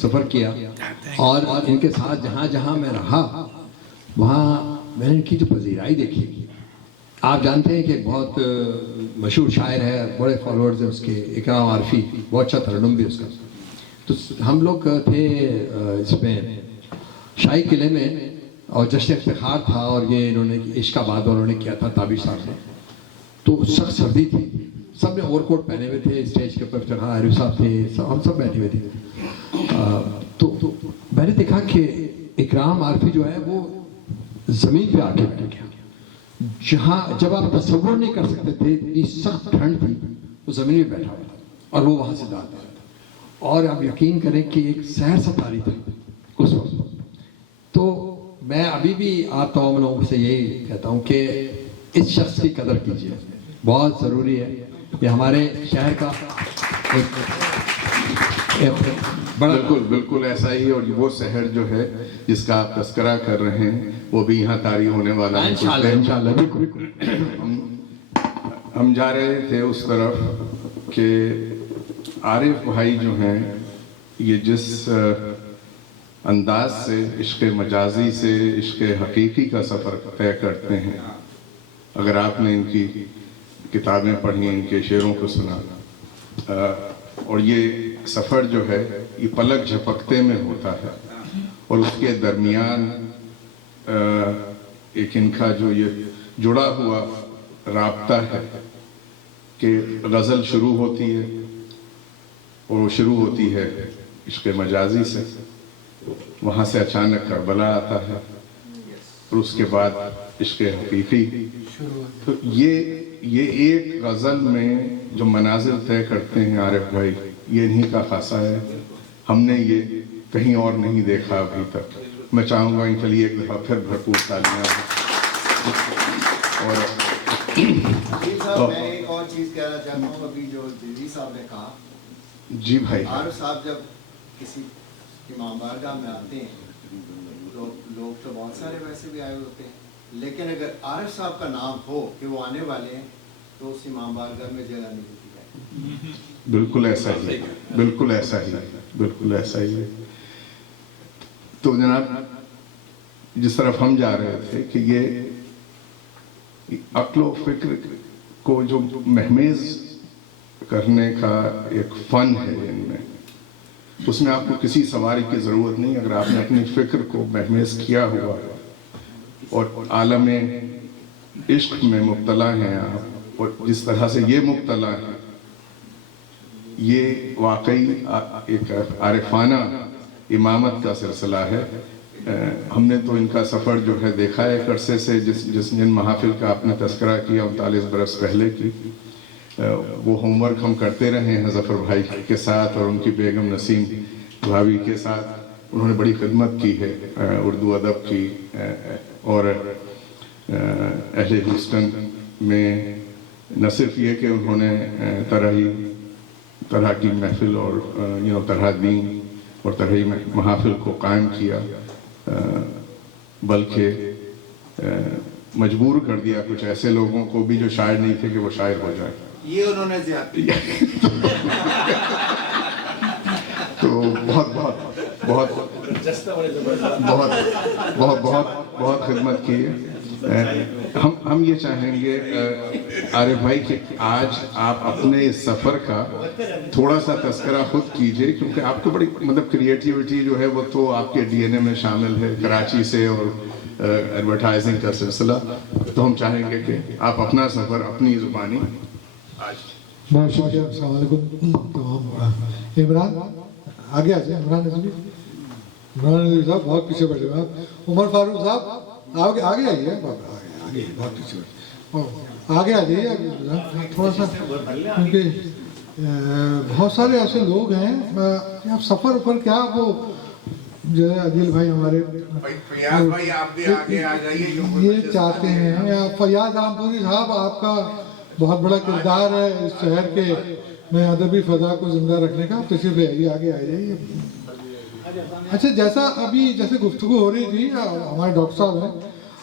سفر کیا اور ان کے ساتھ جہاں جہاں میں رہا وہاں میں نے ان کی جو پذیرائی دیکھی. آپ جانتے ہیں کہ بہت مشہور شاعر ہے, بڑے فالوورز ہیں اس کے, اکرام عارفی, بہت اچھا ترنم بھی اس کا. تو ہم لوگ تھے اس میں شاہی قلعے میں اور جشن افتخار تھا اور یہ انہوں نے عشق آباد والوں نے کیا تھا تابر صاحب نے. تو سخت سردی تھی, سب نے اوور کوٹ پہنے ہوئے تھے, اسٹیج کے اوپر افتخار عارف صاحب تھے, ہم سب بیٹھے ہوئے تھے. تو میں نے دیکھا کہ اکرام عارفی جو ہے وہ زمین پہ آ کے بیٹھ گیا, جہاں جب آپ تصور نہیں کر سکتے تھے اتنی سخت ٹھنڈ تھی, وہ زمین پہ بیٹھا ہوا تھا اور وہ وہاں سے داد رہا تھا. اور آپ یقین کریں کہ ایک سحر ستاری تھا اس وقت. تو میں ابھی بھی آپ تمام لوگوں سے یہی کہتا ہوں کہ اس شخص کی قدر کیجیے, بہت ضروری ہے. یہ ہمارے شہر کا بڑا بالکل ایسا ہی. اور وہ شہر جو ہے جس کا آپ تذکرہ کر رہے ہیں وہ بھی یہاں طاری ہونے والا ہے انشاءاللہ. بالکل ہم جا رہے تھے اس طرف کہ عارف بھائی جو ہیں یہ جس انداز سے عشق مجازی سے عشق حقیقی کا سفر طے کرتے ہیں, اگر آپ نے ان کی کتابیں پڑھی, ان کے شعروں کو سنا, اور یہ سفر جو ہے یہ پلک جھپکتے میں ہوتا ہے, اور اس کے درمیان ایک ان کا جو یہ جڑا ہوا رابطہ ہے کہ غزل شروع ہوتی ہے اور وہ شروع ہوتی ہے عشق مجازی سے, وہاں سے اچانک کربلا آتا ہے اور اس کے بعد عشق حقیقی. تو یہ ایک غزل میں جو مناظر طے کرتے ہیں عارف بھائی, یہ انہی کا خاصہ ہے. ہم نے یہ کہیں اور نہیں دیکھا ابھی تک. میں چاہوں گا ان کے لیے ایک دفعہ پھر بھرپور تالیاں. اور میں ایک اور چیز کہنا چاہتا ہوں, ابھی جو جی صاحب نے کہا, جی بھائی, عارف صاحب جب کسی امام بارگاہ میں آتے ہیں تو لوگ تو بہت سارے ویسے بھی آئے ہوتے ہیں, لیکن اگر عارف صاحب کا نام ہو کہ وہ آنے والے ہیں تو اس امام بارگاہ میں جگہ نہیں ہوتی ہے. بالکل ایسا ہی, بالکل ایسا ہی, بالکل ایسا ہی ہے. تو جناب جس طرف ہم جا رہے تھے کہ یہ عقل و فکر کو جو مہمیز کرنے کا ایک فن ہے ان میں, اس میں آپ کو کسی سواری کی ضرورت نہیں. اگر آپ نے اپنی فکر کو مہمیز کیا ہوا اور عالم عشق میں مبتلا ہیں آپ, اور جس طرح سے یہ مبتلا ہے, یہ واقعی ایک عارفانہ امامت کا سلسلہ ہے. ہم نے تو ان کا سفر جو ہے دیکھا ہے ایک عرصے سے, جن محافل کا آپ نے تذکرہ کیا 39 برس پہلے کی, وہ ہوم ورک ہم کرتے رہے ہیں ظفر بھائی کے ساتھ اور ان کی بیگم نسیم بھابھی کے ساتھ. انہوں نے بڑی خدمت کی ہے اردو ادب کی, اور اہل ہیوسٹن میں نہ صرف یہ کہ انہوں نے طرح کی محفل اور طرح دین اور طرح محافل کو قائم کیا, بلکہ مجبور کر دیا کچھ ایسے لوگوں کو بھی جو شاعر نہیں تھے کہ وہ شاعر ہو جائیں. یہ انہوں نے زیادتی تو بہت خدمت کی ہے. ہم یہ چاہیں گے عارف بھائی کہ آج آپ اپنے اس سفر کا تھوڑا سا تذکرہ خود کیجئے, کیونکہ آپ کو بڑی کریٹیوٹی جو ہے وہ تو آپ کے ڈی این اے میں شامل ہے, کراچی سے اور ایڈورٹائزنگ کا سلسلہ. تو ہم چاہیں گے کہ آپ اپنا سفر اپنی زبانی. بہت شکریہ. السلام علیکم تمام. عمران آگے آ جائیں. عمران نظمی صاحب بہت پیچھے بیٹھے ہوئے. عمر فاروق صاحب آگے آئیے, آگے بہت پیچھے بیٹھے, آگے آ جائیے تھوڑا سا, کیونکہ بہت سارے ایسے لوگ ہیں. اب سفر اوپر کیا وہ جو ہے عدیل بھائی ہمارے یہ چاہتے ہیں. فیاض رامپوری صاحب آپ کا بہت بڑا کردار ہے اس شہر کے میں ادبی فضا کو زندہ رکھنے کا. تشریف لے آئیے, آگے آ جائیے. اچھا, جیسے گفتگو ہو رہی تھی, ہمارے ڈاکٹر صاحب ہیں,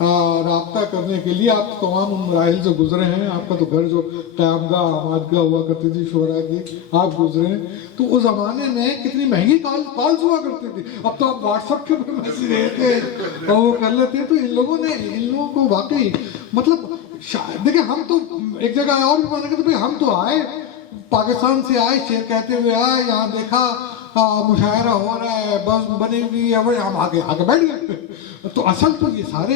رابطہ کرنے کے لیے آپ تمام ان مراحل سے گزرے ہیں. آپ کا تو گھر جو قیام گاہ آمادگاہ ہوا کرتی تھی شعراء کی, آپ گزرے ہیں. تو اس زمانے میں کتنی مہنگی کالز ہوا کرتی تھی. اب تو آپ واٹس ایپ کے اوپر میسج دیتے ہیں اور وہ کر لیتے ہیں. تو ان لوگوں کو واقعی مطلب دیکھیں, ہم تو ایک جگہ اور بھی مانا کرتے ہم تو آئے پاکستان سے, آئے شعر کہتے ہوئے آئے, یہاں دیکھا مشاعرہ ہو رہا ہے, بس بنی ہوئی ہے, ہم آگے بیٹھ گئے. تو اصل تو یہ سارے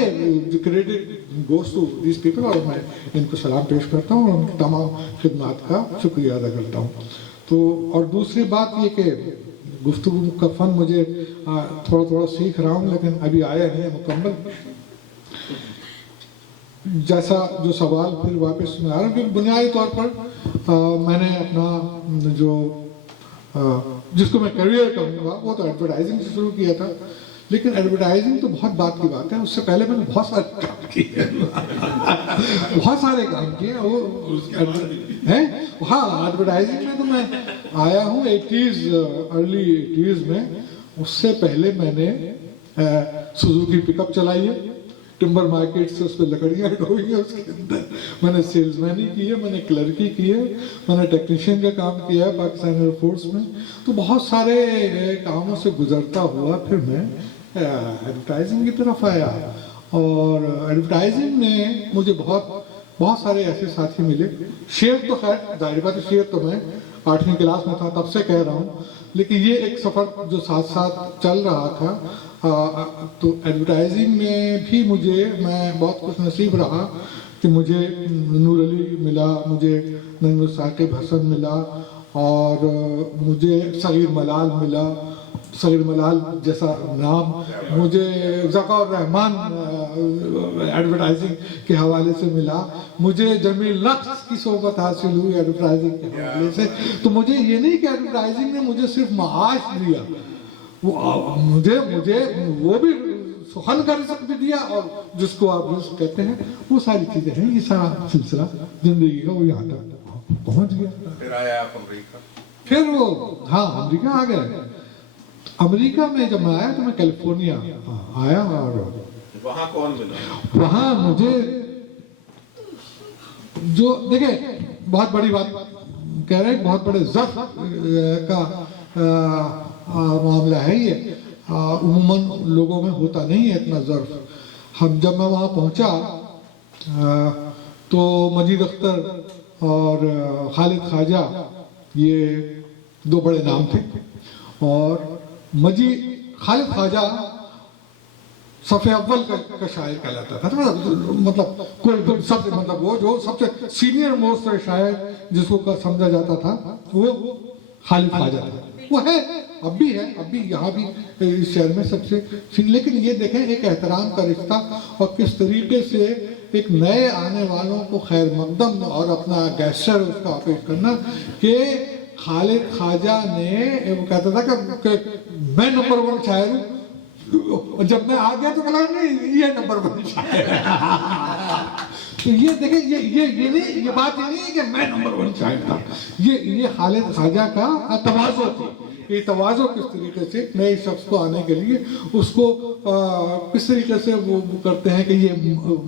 credit goes to these people, اور میں ان کو سلام پیش کرتا ہوں اور ان کی تمام خدمات کا شکریہ ادا کرتا ہوں. تو اور دوسری بات یہ کہ گفتگو کا فن مجھے تھوڑا سیکھ رہا ہوں, لیکن ابھی آیا نہیں ہے مکمل. جیسا جو سوال پھر واپس میں آ رہا ہوں, کیونکہ بنیادی طور پر میں نے اپنا جو جس کو میں کریئر کہوں گا وہ تو ایڈورٹائزنگ سے شروع کیا تھا. لیکن ایڈورٹائزنگ تو بہت بات کی بات ہے, اس سے پہلے میں نے بہت سارے کام کیے بہت سارے کام کیے وہ ہیں. ہاں, ایڈورٹائزنگ میں تو میں آیا ہوں ارلی 80s میں. اس سے پہلے میں نے سوزوکی پک اپ چلائی ہے, ٹمبر مارکیٹ سے اس پہ لکڑیاں ڈھوئی ہیں, اس کے اندر میں نے سیلز مینی کی ہے, میں نے کلرکی کی ہے, میں نے ٹیکنیشین کا کام کیا ہے پاکستان ایئر فورس میں. تو بہت سارے کاموں سے گزرتا ہوا پھر میں ایڈورٹائزنگ کی طرف آیا. اور ایڈورٹائزنگ میں مجھے بہت سارے ایسے ساتھی ملے. شعر تو خیر ظاہر بات ہے, شعر تو میں 8ویں کلاس میں تھا تب سے کہہ رہا ہوں, لیکن یہ ایک سفر جو ساتھ ساتھ چل رہا تھا. تو ایڈورٹائزنگ میں بھی میں بہت خوش نصیب رہا کہ مجھے نور علی ملا, مجھے نجم ثاقب حسن ملا, اور مجھے صغیر ملال ملا. صغیر ملال جیسا نام مجھے ذکاء الرحمان ایڈورٹائزنگ کے حوالے سے ملا. مجھے جمیل نقص کی صحبت حاصل ہوئی ایڈورٹائزنگ کے حوالے سے. تو مجھے یہ نہیں کہ ایڈورٹائزنگ نے مجھے صرف معاش دیا, مجھے وہ بھی سخن کا رزق بھی دیا, اور جس کو آپ رزق کہتے ہیں وہ ساری چیزیں ہیں. یہ سارا سلسلہ زندگی کا وہ یہاں تک پہنچ گیا. پھر آیا آپ امریکہ, پھر وہ امریکہ آ گئے. امریکہ میں جب میں آیا تو میں کیلیفورنیا آیا, اور وہاں کون ملا؟ وہاں مجھے جو دیکھیں بہت بڑی بات کہہ رہے ہیں, بہت بڑے ضعف کا معاملہ ہے یہ. عموماً لوگوں میں ہوتا نہیں ہے اتنا ضعف. جب میں وہاں پہنچا تو مجید اختر اور خالد خواجہ یہ دو بڑے نام تھے. اور خالد خواجہ صف اول کا شاعر کہلاتا تھا. مطلب کوئی وہ جو سب سے سینئر موسٹ شاعر جس کو سمجھا جاتا تھا وہ خالد خواجہ تھا. وہ ہے, اب بھی ہے, اب بھی یہاں بھی اس شہر میں سب سے. لیکن یہ دیکھیں ایک احترام کا رشتہ, اور کس طریقے سے ایک نئے آنے والوں کو خیر مقدم اور اپنا گیسچر اس کا پیش کرنا. کہ خالد خواجہ نے وہ کہتا تھا کہ میں نمبر 1 شاعر ہوں, جب میں آ گیا تو کہا نہیں یہ نمبر 1 شاعر ہے. تو یہ دیکھیں یہ بات یہ نہیں ہے کہ میں نمبر 1 شاعر تھا. یہ خالد خواجہ کا تواضع تھی. یہ تواضع کس طریقے سے نئے شخص کو آنے کے لیے اس کو کس طریقے سے وہ کرتے ہیں کہ یہ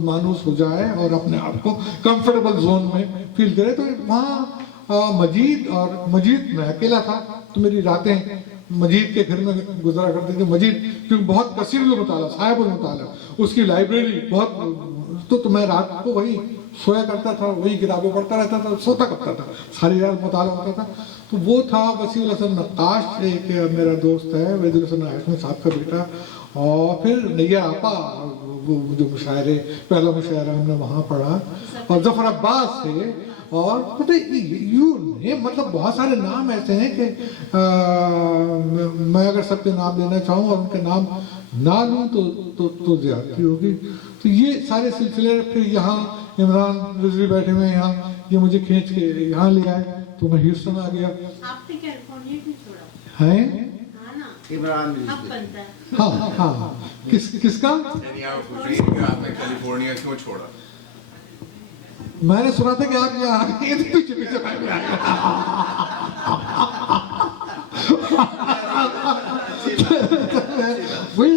مانوس ہو جائے اور اپنے آپ کو کمفرٹیبل زون میں فیل کرے. تو وہاں مجید میں اکیلا تھا, تو میری راتیں مجید کے گھر میں گزرا کرتے تھے. مجید کیونکہ بہت کثیر المطالعہ, صاحب المطالعہ, اس کی لائبریری بہت. تو میں رات کو وہی سویا کرتا تھا, وہی کتابیں پڑھتا رہتا تھا, سوتا کرتا تھا, ساری رات مطالعہ ہوتا تھا. تو وہ تھا وسیع الحسن نقاش, ایک میرا دوست ہے وحید الحسن ہاشمی صاحب کا بیٹا. اور پھر نیر آپا وہ جو مشاعرے, پہلا مشاعرہ ہم نے وہاں پڑھا. اور ظفر عباس تھے. اور مطلب بہت سارے نام ایسے ہیں کہ میں اگر سب کے نام لینا چاہوں اور ان کے نام نہ لوں تو زیادتی ہوگی. تو یہ سارے سلسلے. پھر یہاں عمران رضوی بیٹھے ہوئے, یہاں یہ مجھے کھینچ کے یہاں لے آئے, تو میں ہیوسٹن آ گیا. آپ نے کیلیفورنیا کیوں چھوڑا؟ ہیں عمران ہاں کس کا کیلیفورنیا کیوں چھوڑا؟ میں نے سنا تھا کہ آپ یہاں آ گئے تھے, پیچھے وہی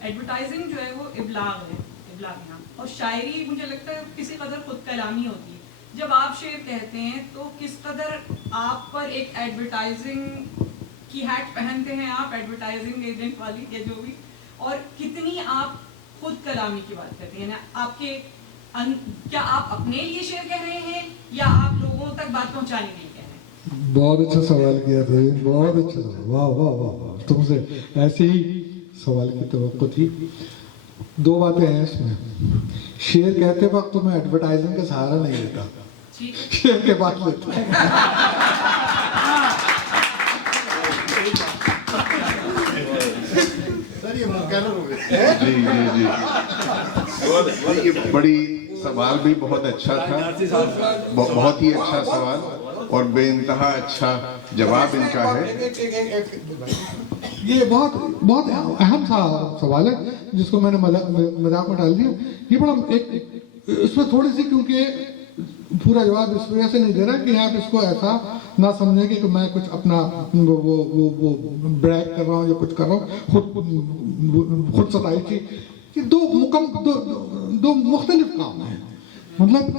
ایڈورٹائزنگ جو ہے وہ ابلاغ ہے، ابلاغیاں، اور شاعری مجھے لگتا ہے کسی قدر خود کلامی ہوتی ہے. جب آپ شعر کہتے ہیں تو کس قدر آپ پر ایک ایڈورٹائزنگ کی ہیٹ پہنتے ہیں آپ، ایڈورٹائزنگ ایجنٹ والی یا جو بھی، اور کتنی آپ خود کلامی کی بات کرتے ہیں. آپ کے کیا آپ اپنے لیے شعر کہہ رہے ہیں یا آپ لوگوں تک بات پہنچانے کے لیے کہہ رہے ہیں؟ بہت اچھا سوال کیا تھا، بہت اچھا سوال. واہ واہ واہ واہ، تم سے ایسے ہی سوال کی توقع تھی. دو باتیں ہیں اس میں. شعر کہتے وقت تو میں ایڈورٹائزنگ کا سہارا نہیں لیتا، شعر کے بعد لیتا ہوں. جی جی جی، یہ بڑی سوال بھی بہت اچھا تھا، بہت ہی اچھا سوال اور بے انتہا اچھا جواب ان کا ہے. یہ بہت اہم سا سوال ہے جس کو میں نے مذاق میں ڈال دیا. یہ بڑا ایک اس میں تھوڑی سی، کیونکہ پورا جواب اس وجہ سے نہیں دے رہا کہ آپ اس کو ایسا نہ سمجھیں کہ میں کچھ اپنا وہ بریک کر رہا ہوں یا کچھ کر رہا ہوں، خود ستائی کی. یہ دو مختلف کام ہیں، مطلب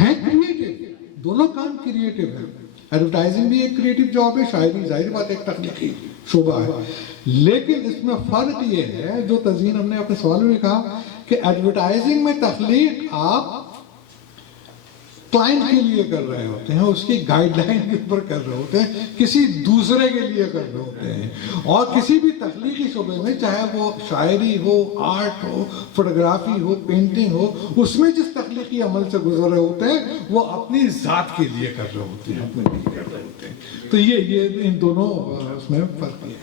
ہیں کریٹیو، دونوں کام کریٹیو ہیں. ایڈورٹائزنگ بھی ایک کریٹیو جاب ہے، شاعری ظاہر بات ایک تخلیقی شعبہ ہے. لیکن اس میں فرق یہ ہے جو تزئین ہم نے اپنے سوال میں کہا کہ ایڈورٹائزنگ میں تخلیق آپ کلائنٹ کے لیے کر رہے ہوتے ہیں، اس کی گائیڈ لائن کے اوپر کر رہے ہوتے ہیں، کسی دوسرے کے لیے کر رہے ہوتے ہیں. اور کسی بھی تخلیقی شعبے میں، چاہے وہ شاعری ہو، آرٹ ہو، فوٹوگرافی ہو، پینٹنگ ہو، اس میں جس تخلیقی عمل سے گزر رہے ہوتے ہیں وہ اپنی ذات کے لیے کر رہے ہوتے ہیں، اپنے لیے کر رہے ہوتے ہیں. تو یہ ان دونوں اس میں فرق ہے.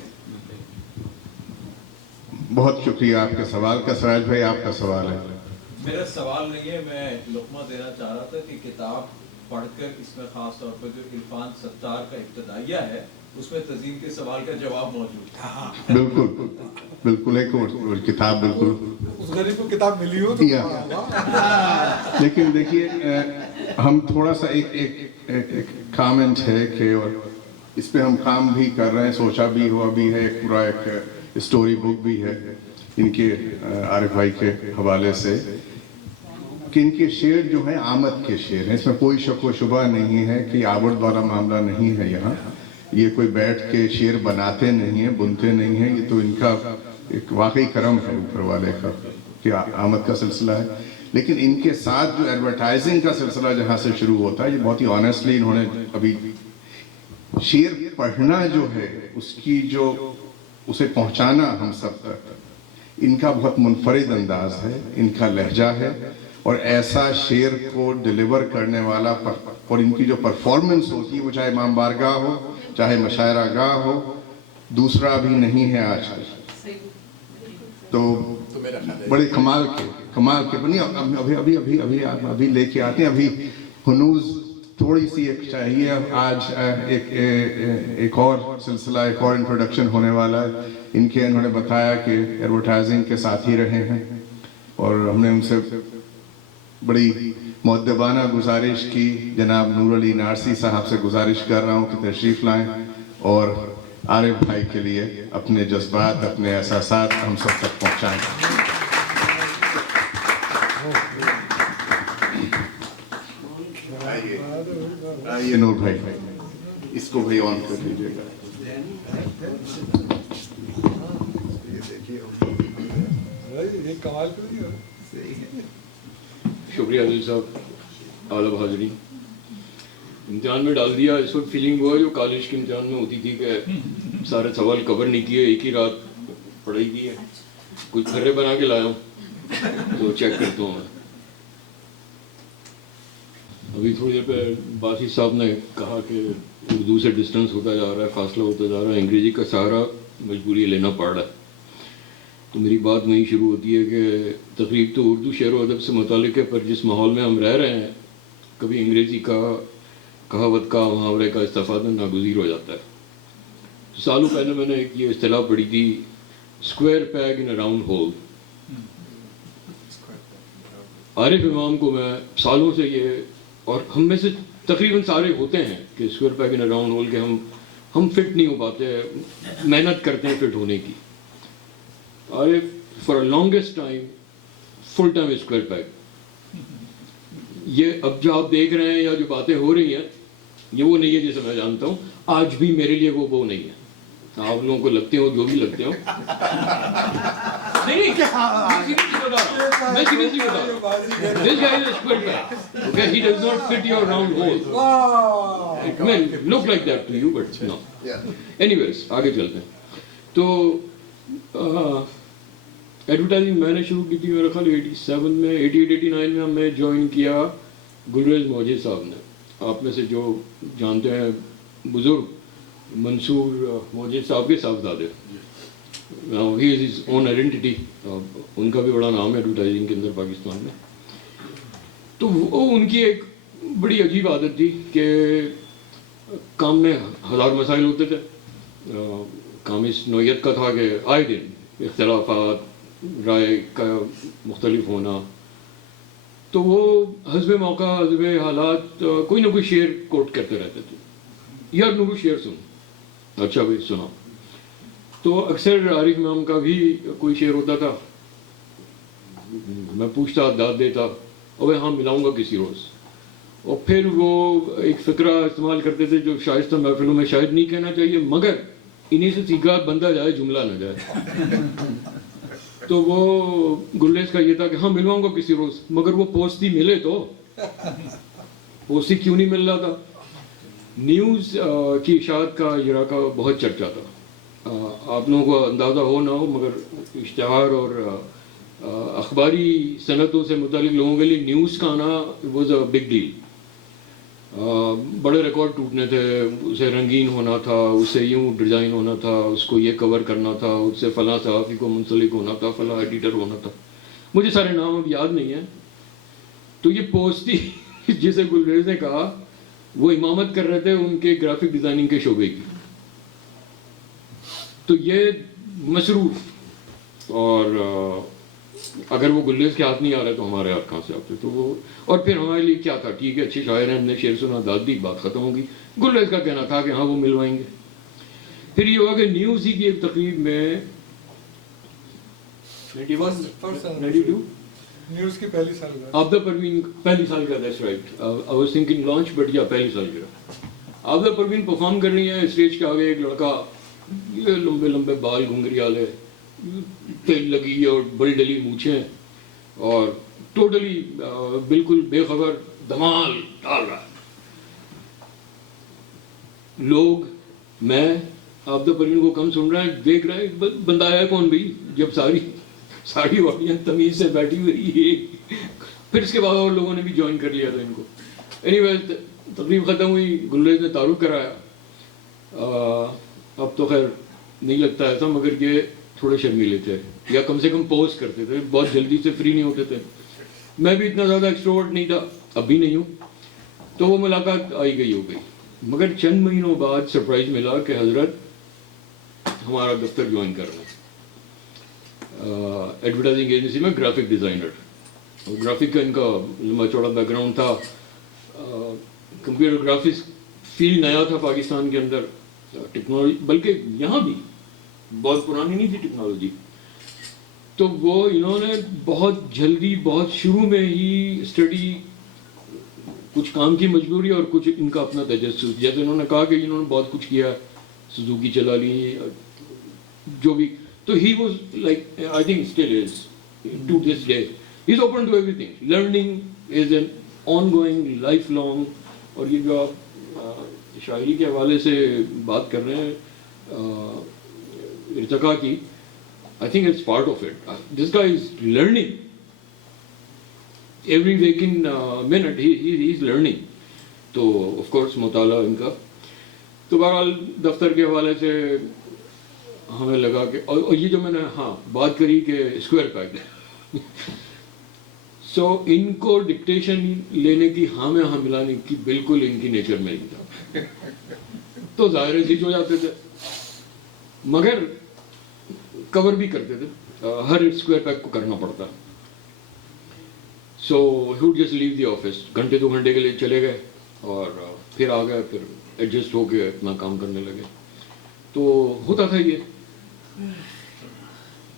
بہت شکریہ آپ کے سوال کا. سراج بھائی آپ کا سوال ہے. میرا سوال نہیں ہے، میں لقمہ دینا چاہ رہا تھا کہ کتاب پڑھ کر اس میں خاص طور پر جو عرفان ستار کا ابتدائیہ ہے اس میں تزئین کے سوال کا جواب موجود ہے. بالکل بالکل، ایک اور کتاب بالکل اس غریب کو کتاب ملی ہو. لیکن دیکھیے ہم تھوڑا سا ایک کامنٹ ہے کہ اس پہ ہم کام بھی کر رہے ہیں، سوچا بھی ہوا بھی ہے، ایک پورا ایک اسٹوری بک بھی ہے ان کے عارف بھائی کے حوالے سے کہ ان کے شعر جو ہیں آمد کے شعر ہیں. اس میں کوئی شک و شبہ نہیں ہے کہ آورد والا معاملہ نہیں ہے. یہاں یہ کوئی بیٹھ کے شعر بناتے نہیں ہیں، بنتے نہیں ہیں. یہ تو ان کا ایک واقعی کرم ہے اوپر والے کا کہ آمد کا سلسلہ ہے. لیکن ان کے ساتھ جو ایڈورٹائزنگ کا سلسلہ جہاں سے شروع ہوتا ہے، یہ بہت ہی آنیسٹلی انہوں نے ابھی شعر پڑھنا جو ہے اس کی جو اسے پہنچانا ہم سب تک، ان کا بہت منفرد انداز ہے، ان کا لہجہ ہے. اور ایسا شعر کو ڈیلیور کرنے والا اور ان کی جو پرفارمنس ہوتی ہے، وہ چاہے امام بارگاہ ہو، چاہے مشاعرہ گاہ ہو، دوسرا بھی نہیں ہے آج کل. تو بڑے کمال کے بنی ابھی لے کے آتے ہیں. ابھی ہنوز تھوڑی سی ایک چاہیے. آج ایک اور سلسلہ، ایک اور انٹروڈکشن ہونے والا ہے. انہوں نے بتایا کہ ایڈورٹائزنگ کے ساتھ ہی رہے ہیں اور ہم نے ان سے بڑی مؤدبانہ گزارش کی. جناب نور علی نارسی صاحب سے گزارش کر رہا ہوں کہ تشریف لائیں اور عارف بھائی کے لیے اپنے جذبات، اپنے احساسات ہم سب تک پہنچائیں. آئیے نور بھائی، اس کو بھی آن کر دیجیے گا. شکریہ عزیز صاحب. اعلیٰ حاضرین، امتحان میں ڈال دیا. اس وقت فیلنگ ہوا جو کالج کے امتحان میں ہوتی تھی کہ سارے سوال کور نہیں کیے، ایک ہی رات پڑھائی کی ہے. کچھ پھرے بنا کے لایا ہوں تو چیک کرتا ہوں. میں ابھی تھوڑی دیر پہ باسی صاحب نے کہا کہ اردو سے ڈسٹنس ہوتا جا رہا ہے، فاصلہ ہوتا جا رہا ہے، انگریزی کا سہارا مجبوری لینا پڑ رہا ہے. تو میری بات وہیں شروع ہوتی ہے کہ تقریب تو اردو شعر و ادب سے متعلق ہے، پر جس ماحول میں ہم رہ رہے ہیں کبھی انگریزی کا کہاوت کا محاورے کا استفادہ ناگزیر ہو جاتا ہے. تو سالوں پہلے میں نے ایک یہ اصطلاح پڑھی تھی، square peg in a round hole. Arif Imam کو میں سالوں سے یہ، اور ہم میں سے تقریباً سارے ہوتے ہیں کہ square peg in a round hole کے ہم فٹ نہیں ہو پاتے، محنت کرتے ہیں فٹ ہونے کی. عارف for a longest time full time square peg. یہ اب جو آپ دیکھ رہے ہیں یا جو باتیں ہو رہی ہیں یہ وہ نہیں ہے جسے میں جانتا ہوں. آج بھی میرے لیے وہ نہیں ہے. آپ لوگوں کو لگتے ہو جو بھی لگتے ہو. نہیں میں سیریسلی بتا رہا ہوں. This guy is a square peg. Okay, he does not fit your round hole. It may look like that to you, but no. Anyways, آگے چلتے ہیں. تو ایڈورٹائزنگ میں نے شروع کی تھی میرا خیال 87 میں 88-89 میں ہم نے جوائن کیا گلریز موجد صاحب نے. آپ میں سے جو جانتے ہیں بزرگ منصور موجد صاحب کے صاحبزادے. ہی از ہز اون آئیڈینٹی. ان کا بھی بڑا نام ہے ایڈورٹائزنگ کے اندر پاکستان میں. تو وہ ان کی ایک بڑی عجیب عادت تھی کہ کام میں ہزار مسائل ہوتے تھے. کام اس نوعیت کا تھا کہ آئے دن اختلافات رائے کا مختلف ہونا. تو وہ حسب موقع حسب حالات کوئی نہ کوئی شعر کوٹ کرتے رہتے تھے. یا کوئی شعر سن اچھا بھائی سنا. تو اکثر عارف امام کا بھی کوئی شعر ہوتا تھا. میں پوچھتا داد دیتا اور ہاں ملاؤں گا کسی روز. اور پھر وہ ایک فقرہ استعمال کرتے تھے جو شائستہ محفلوں میں شاید نہیں کہنا چاہیے مگر انہیں سے سیکھا بندہ جائے جملہ نہ جائے. تو وہ گلیز کا یہ تھا کہ ہاں ملواؤں گا کسی روز مگر وہ پوستی ملے تو. پوستی کیوں نہیں مل رہا تھا؟ نیوز کی اشاعت کا اجرا کا بہت چرچا تھا. آپ لوگوں کو اندازہ ہو نہ ہو مگر اشتہار اور اخباری صنعتوں سے متعلق لوگوں کے لیے نیوز کا آنا واز اے بگ ڈیل. بڑے ریکارڈ ٹوٹنے تھے. اسے رنگین ہونا تھا, اسے یوں ڈیزائن ہونا تھا, اس کو یہ کور کرنا تھا, اس سے فلاں صحافی کو منسلک ہونا تھا, فلاں ایڈیٹر ہونا تھا. مجھے سارے نام اب یاد نہیں ہیں. تو یہ پوستی جسے گلریز نے کہا وہ امامت کر رہے تھے ان کے گرافک ڈیزائننگ کے شعبے کی. تو یہ مصروف اور اگر وہ گلیز کے ہاتھ نہیں آ رہے تو ہمارے ہاتھ کہاں سے آتے. تو وہ اور پھر ہمارے لیے کیا تھا, ٹھیک ہے اچھے شاعر ہیں, ہم نے شعر سنا داد دی, بات ختم ہوگی. گلیز کا کہنا تھا کہ ہاں وہ ملوائیں گے. پھر یہ ہوا کہ نیوز ہی کی ایک تقریب میں 92 نیوز کی پہلی سالگرہ آبدہ پروین پہلی سالگرہ. That's right. I was thinking launch but یا پہلی سالگرہ. آبدہ پروین پرفارم کر رہی ہیں. اسٹیج کے آگے ایک لڑکا, یہ لمبے لمبے بال گھنگری والے, تیل لگی اور بڑی ڈلی مونچھیں اور ٹوٹلی بالکل بے خبر دھمال ڈال رہا ہے. لوگ میں آبدہ پروین کو کم سن رہے ہیں, دیکھ رہے ہیں بندہ ہے کون بھائی جب ساری آڈینس تمیز سے بیٹھی ہوئی ہے. پھر اس کے بعد اور لوگوں نے بھی جوائن کر لیا تھا ان کو. اینی ویز تقریب ختم ہوئی, گلریز نے تعارف کرایا. اب تو خیر نہیں لگتا ایسا مگر یہ تھوڑے شرمیلے تھے یا کم سے کم پوز کرتے تھے, بہت جلدی سے فری نہیں ہوتے تھے. میں بھی اتنا زیادہ ایکسٹروورٹ نہیں تھا, اب بھی نہیں ہوں. تو وہ ملاقات آئی گئی ہو گئی. مگر چند مہینوں بعد سرپرائز ملا کہ حضرت ہمارا دفتر جوائن کر رہے ہیں ایڈورٹائزنگ ایجنسی میں گرافک ڈیزائنر. گرافک کا ان کا لمبا چوڑا بیک گراؤنڈ تھا. کمپیوٹر گرافکس فیلڈ نیا تھا پاکستان کے اندر. ٹیکنالوجی بلکہ یہاں بھی بہت پرانی نہیں تھی ٹیکنالوجی. تو وہ انہوں نے بہت جلدی بہت شروع میں ہی اسٹڈی, کچھ کام کی مجبوری اور کچھ ان کا اپنا تجسس. جیسے انہوں نے کہا کہ انہوں نے بہت کچھ کیا, سوزوکی چلا لی جو بھی. تو he was like I think still is to this day he is open to everything. Learning is an ongoing lifelong. اور یہ جو آپ شاعری کے حوالے سے بات کر رہے ہیں ارتقا کی, I think it's part of it. This guy is learning. Every waking minute he is learning. تو of course مطالعہ ان کا. تو بہرحال دفتر کے حوالے سے ہمیں لگا کہ اور یہ جو میں نے ہاں بات کری کہ اسکوائر پیک ہے. سو ان کو ڈکٹیشن لینے کی ہاں میں ہاں ملانے کی بالکل ان کی نیچر میں نہیں تھا. تو ظاہر سیچ ہو جاتے تھے مگر کور بھی کرتے تھے. ہر اسکوائر پیک کو کرنا پڑتا. So he would just leave the office, گھنٹے 2 گھنٹے کے لیے چلے گئے اور پھر آ گئے, پھر ایڈجسٹ ہو کے اپنا کام کرنے لگے. تو ہوتا تھا یہ.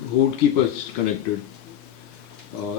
who would keep us connected.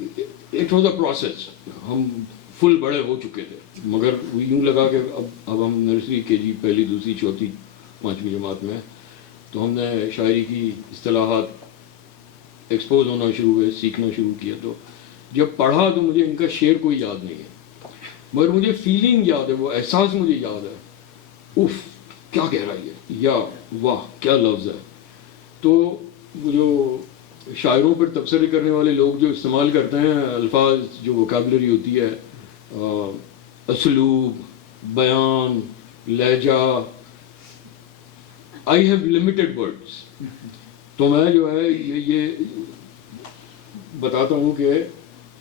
It was a process. ہم فل بڑے ہو چکے تھے, مگر یوں لگا کہ اب ہم نرسری کے جی پہلی دوسری چوتھی پانچویں جماعت میں, تو ہم نے شاعری کی اصطلاحات ایکسپوز ہونا شروع ہوئے, سیکھنا شروع کیا. تو جب پڑھا تو مجھے ان کا شعر کوئی یاد نہیں ہے, مگر مجھے فیلنگ یاد ہے, وہ احساس مجھے یاد ہے. اف کیا کہہ رہا ہے, یا واہ کیا لفظ ہے. تو وہ جو شاعروں پر تبصرے کرنے والے لوگ جو استعمال کرتے ہیں الفاظ, جو ووکیبلری ہوتی ہے, اسلوب, بیان, لہجہ, آئی ہیو لمیٹڈ ورڈس. تو میں جو ہے یہ بتاتا ہوں کہ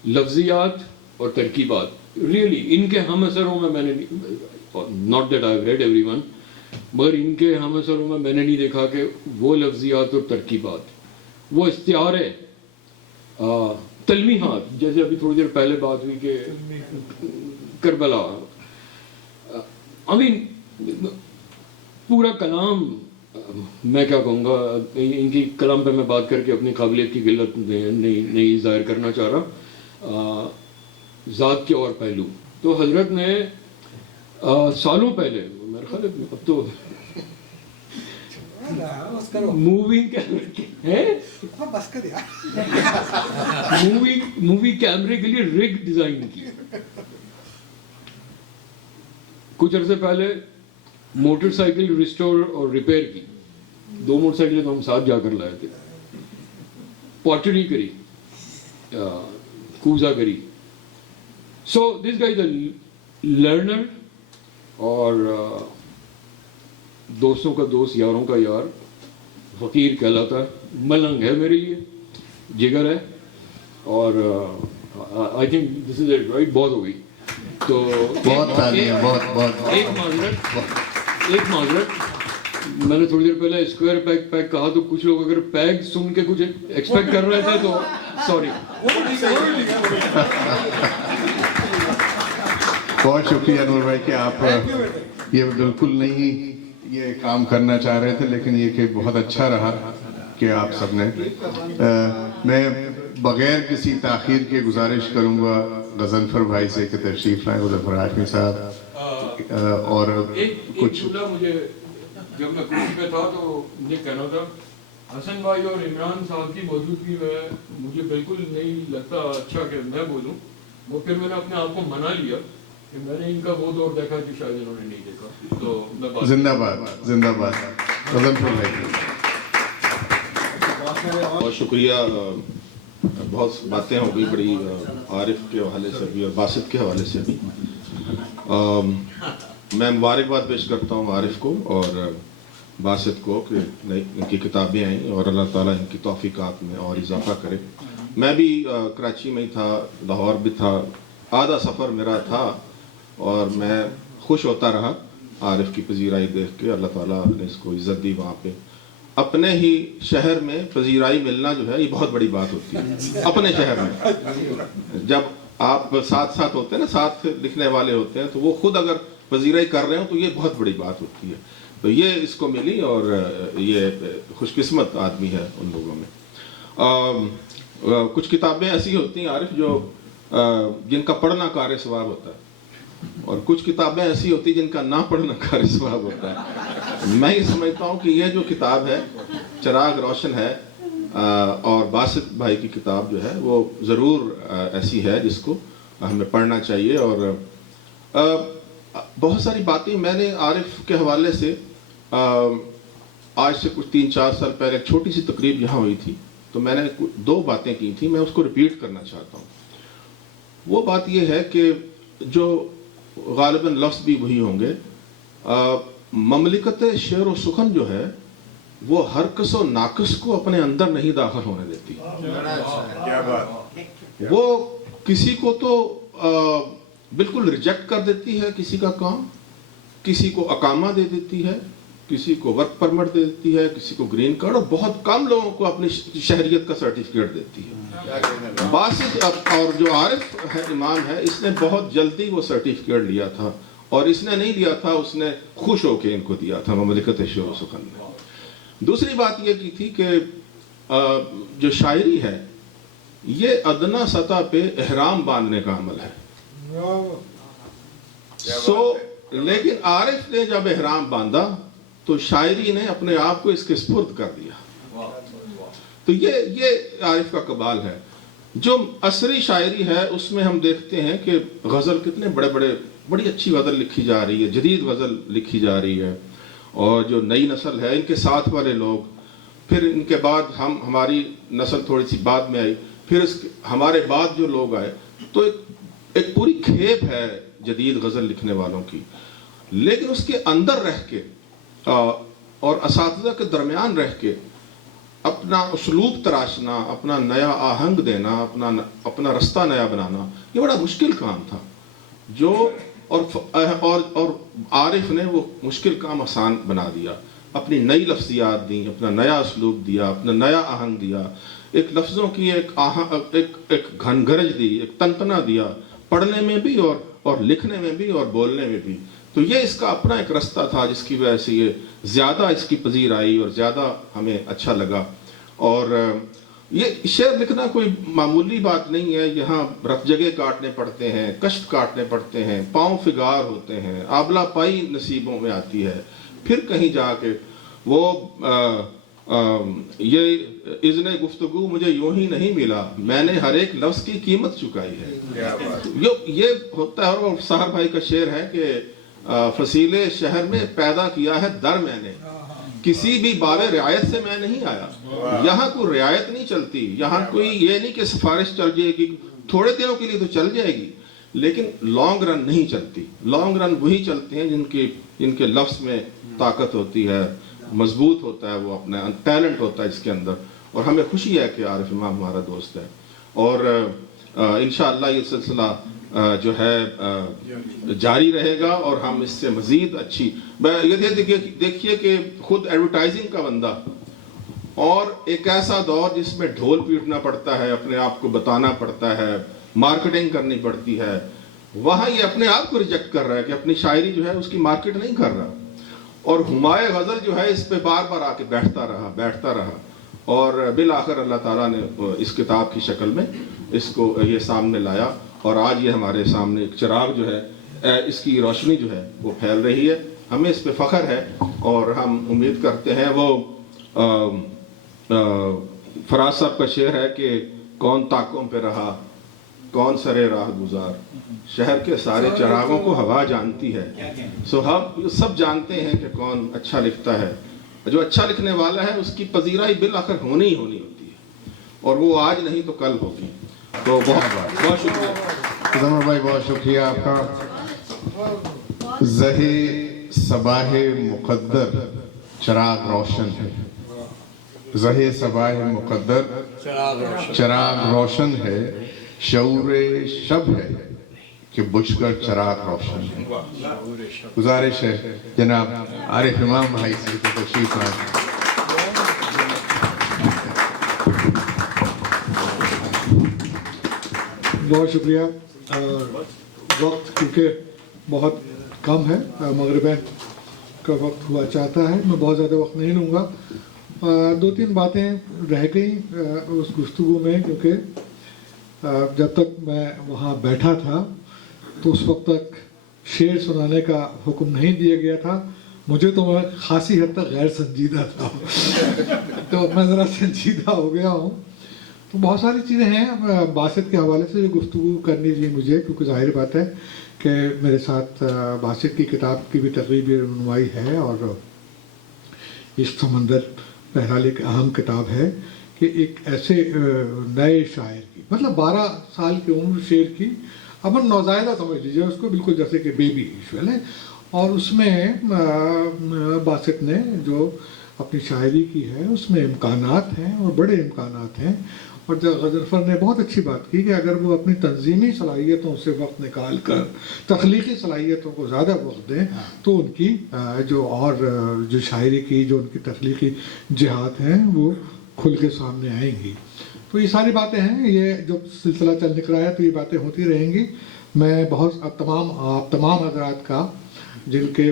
لفظیات اور ترکیبات ریئلی ان کے ہم اثروں میں نے not that I read every one, مگر ان کے ہم اثروں میں نے نہیں دیکھا کہ وہ لفظیات اور ترکیبات, وہ استعارے, تلمیحات, جیسے ابھی تھوڑی دیر پہلے بات ہوئی کہ کربلا, پورا کلام, میں کیا کہوں گا, ان کی کلام پہ میں بات کر کے اپنی قابلیت کی غلط نہیں ظاہر کرنا چاہ رہا. ذات کے اور پہلو تو حضرت نے سالوں پہلے, میرے خیال ہے اب تو مووی کیمرے کے لیے رگ ڈیزائن کی. کچھ عرصے پہلے موٹر سائیکل ریسٹور اور ریپیئر کی, 2 موٹر سائیکلیں تو ہم ساتھ جا کر لائے تھے. پوٹری کری, کوزا کری. سو دس گائی از اے لرنر, اور دوستوں کا دوست, یاروں کا یار, فقیر کہلاتا ہے. ملنگ ہے میرے لیے, جگر ہے, اور I think this is it right. بہت ہو گئی. تو ایک معذرت, میں نے تھوڑی دیر پہلے اسکوائر پیگ کہا, تو کچھ لوگ اگر پیگ سن کے کچھ ایکسپیکٹ کر رہے تھے تو سوری. بہت شکریہ نور بھائی کہ آپ یہ بالکل نہیں یہ کام کرنا چاہ رہے تھے, لیکن یہ کہ بہت اچھا رہا کہ آپ سب نے. میں بغیر کسی تاخیر کے گزارش کروں گا غضنفر بھائی سے کہ تشریف لائیں, غضنفر ہاشمی صاحب. اور کچھ مجھے جب میں کرسی پہ تھا تو مجھے کہنا تھا, حسن بھائی اور عمران صاحب کی موجودگی میں مجھے بالکل نہیں لگتا اچھا کہ میں بولوں. وہ پھر میں نے اپنے آپ کو منا لیا کہ میں نے ان کا وہ دور دیکھا جو شاید انہوں نے نہیں دیکھا. تو میں زندہ باد, زندہ باد غضنفر بھائی. بہت شکریہ. بہت باتیں ہو گئی بڑی, عارف کے حوالے سے بھی اور باسط کے حوالے سے بھی. میں مبارکباد پیش کرتا ہوں عارف کو اور باسط کو کہ ان کی کتابیں آئیں, اور اللہ تعالیٰ ان کی توفیقات میں اور اضافہ کرے. میں بھی کراچی میں ہی تھا, لاہور بھی تھا, آدھا سفر میرا تھا, اور میں خوش ہوتا رہا عارف کی پذیرائی دیکھ کے. اللہ تعالیٰ نے اس کو عزت دی وہاں پہ. اپنے ہی شہر میں پذیرائی ملنا جو ہے یہ بہت بڑی بات ہوتی ہے. اپنے شہر میں جب آپ ساتھ ساتھ ہوتے ہیں نا, ساتھ لکھنے والے ہوتے ہیں, تو وہ خود اگر پذیرائی کر رہے ہوں تو یہ بہت بڑی بات ہوتی ہے. تو یہ اس کو ملی, اور یہ خوش قسمت آدمی ہے ان لوگوں میں. کچھ کتابیں ایسی ہوتی ہیں عارف جو جن کا پڑھنا کار ثواب ہوتا ہے, اور کچھ کتابیں ایسی ہوتی ہیں جن کا نہ پڑھنا کار ثواب ہوتا ہے. میں یہ سمجھتا ہوں کہ یہ جو کتاب ہے چراغ روشن ہے, اور باسط بھائی کی کتاب جو ہے وہ ضرور ایسی ہے جس کو ہمیں پڑھنا چاہیے. اور بہت ساری باتیں میں نے عارف کے حوالے سے آج سے کچھ 3-4 سال پہلے ایک چھوٹی سی تقریب یہاں ہوئی تھی, تو میں نے 2 باتیں کی تھیں, میں اس کو ریپیٹ کرنا چاہتا ہوں. وہ بات یہ ہے کہ جو غالباً لفظ بھی وہی ہوں گے, مملکت شعر و سخن جو ہے وہ ہر کس و ناقص کو اپنے اندر نہیں داخل ہونے دیتی. کیا بات. وہ کسی کو تو بالکل ریجیکٹ کر دیتی ہے کسی کا کام, کسی کو اقامہ دے دیتی ہے, کسی کو ورک پرمٹ دے دیتی ہے, کسی کو گرین کارڈ, اور بہت کم لوگوں کو اپنی شہریت کا سرٹیفکیٹ دیتی ہے. باسط اور جو عارف ہے امام ہے, اس نے بہت جلدی وہ سرٹیفکیٹ لیا تھا, اور اس نے نہیں لیا تھا, اس نے خوش ہو کے ان کو دیا تھا مملکت شعر و سخن میں. دوسری بات یہ کی تھی کہ جو شاعری ہے یہ ادنا سطح پہ احرام باندھنے کا عمل ہے. لیکن عارف نے جب احرام باندھا تو شاعری نے اپنے آپ کو اس کے سپرد کر دیا. تو یہ عارف کا کمال ہے. جو عصری شاعری ہے اس میں ہم دیکھتے ہیں کہ غزل کتنے بڑی اچھی غزل لکھی جا رہی ہے, جدید غزل لکھی جا رہی ہے, اور جو نئی نسل ہے ان کے ساتھ والے لوگ, پھر ان کے بعد ہماری نسل تھوڑی سی بعد میں آئی, پھر ہمارے بعد جو لوگ آئے, تو ایک پوری کھیپ ہے جدید غزل لکھنے والوں کی. لیکن اس کے اندر رہ کے اور اساتذہ کے درمیان رہ کے اپنا اسلوب تراشنا, اپنا نیا آہنگ دینا, اپنا رستہ نیا بنانا, یہ بڑا مشکل کام تھا. اور عارف نے وہ مشکل کام آسان بنا دیا. اپنی نئی لفظیات دیں, اپنا نیا اسلوب دیا, اپنا نیا آہنگ دیا, ایک لفظوں کی ایک گھنگرج دی, ایک تنتنا دیا, پڑھنے میں بھی اور لکھنے میں بھی اور بولنے میں بھی. تو یہ اس کا اپنا ایک رستہ تھا جس کی وجہ سے یہ زیادہ اس کی پذیر آئی اور زیادہ ہمیں اچھا لگا. اور یہ شعر لکھنا کوئی معمولی بات نہیں ہے. یہاں رت جگہ کاٹنے پڑتے ہیں, کشت کاٹنے پڑتے ہیں, پاؤں فگار ہوتے ہیں, آبلا پائی نصیبوں میں آتی ہے, پھر کہیں جا کے وہ یہ اذن گفتگو مجھے یوں ہی نہیں ملا, میں نے ہر ایک لفظ کی قیمت چکائی ہے. یہ ہوتا ہے. اور سہر بھائی کا شعر ہے کہ فصیل شہر میں پیدا کیا ہے در میں نے, کسی بھی باب رعایت سے میں نہیں آیا. یہاں کوئی رعایت نہیں چلتی, یہاں کوئی یہ نہیں کہ سفارش چل جائے گی, تھوڑے دنوں کے لیے تو چل جائے گی لیکن لانگ رن نہیں چلتی. لانگ رن وہی چلتے ہیں جن کے لفظ میں طاقت ہوتی ہے, مضبوط ہوتا ہے, وہ اپنا ٹیلنٹ ہوتا ہے اس کے اندر. اور ہمیں خوشی ہے کہ عارف امام ہمارا دوست ہے, اور انشاءاللہ یہ سلسلہ جو ہے جاری رہے گا, اور ہم اس سے مزید اچھی. یہ دیکھیے کہ خود ایڈورٹائزنگ کا بندہ, اور ایک ایسا دور جس میں ڈھول پیٹنا پڑتا ہے, اپنے آپ کو بتانا پڑتا ہے, مارکیٹنگ کرنی پڑتی ہے, وہاں یہ اپنے آپ کو ریجیکٹ کر رہا ہے کہ اپنی شاعری جو ہے اس کی مارکیٹ نہیں کر رہا. اور ہمایہ غزل جو ہے اس پہ بار بار آ کے بیٹھتا رہا, اور بالآخر اللہ تعالیٰ نے اس کتاب کی شکل میں اس کو یہ سامنے لایا, اور آج یہ ہمارے سامنے ایک چراغ جو ہے, اس کی روشنی جو ہے وہ پھیل رہی ہے. ہمیں اس پہ فخر ہے, اور ہم امید کرتے ہیں. وہ فراز صاحب کا شعر ہے کہ کون طاقوں پہ رہا, کون سرے راہ گزار, شہر کے سارے چراغوں کو ہوا جانتی ہے. ہم سب جانتے ہیں کہ کون اچھا لکھتا ہے. جو اچھا لکھنے والا ہے اس کی پذیرائی بالآخر ہونی ہی ہونی ہوتی ہے, اور وہ آج نہیں تو کل ہوگی. تو بہت شکریہ ظفر بھائی, بہت شکریہ آپ کا. زہے صباح مقدر چراغ روشن ہے, زہے صباح مقدر چراغ روشن ہے, شعور شب ہے کہ بجھ کر چراغ روشن ہے. گزارش ہے جناب عارف امام بھائی سے تشریف لائیں. بہت شکریہ. وقت کیونکہ بہت کم ہے, مغربین کا وقت ہوا چاہتا ہے, میں بہت زیادہ وقت نہیں لوں گا. 2-3 باتیں رہ گئیں اس گفتگو میں, کیونکہ جب تک میں وہاں بیٹھا تھا تو اس وقت تک شعر سنانے کا حکم نہیں دیا گیا تھا. مجھے تو میں خاصی حد تک غیر سنجیدہ تھا, تو میں ذرا سنجیدہ ہو گیا ہوں. تو بہت ساری چیزیں ہیں باسط کے حوالے سے جو گفتگو کرنی تھی مجھے, کیونکہ ظاہر بات ہے کہ میرے ساتھ باسط کی کتاب کی بھی تقریبی رونمائی ہے, اور عشق سمندر بہرحال ایک اہم کتاب ہے کہ ایک ایسے نئے شاعر کی, مطلب 12 سال کی عمر شعر کی, امن نوزائیدہ سمجھ لیجیے اس کو, بالکل جیسے کہ بیبی ایشول ہے. اور اس میں باسط نے جو اپنی شاعری کی ہے اس میں امکانات ہیں, اور بڑے امکانات ہیں. اور ظفر نے بہت اچھی بات کی کہ اگر وہ اپنی تنظیمی صلاحیتوں سے وقت نکال کر تخلیقی صلاحیتوں کو زیادہ وقت دیں تو ان کی جو شاعری کی جو ان کی تخلیقی جہات ہیں وہ کھل کے سامنے آئیں گی. تو یہ ساری باتیں ہیں, یہ جو سلسلہ چل نکلا ہے تو یہ باتیں ہوتی رہیں گی. میں بہت تمام حضرات کا جن کے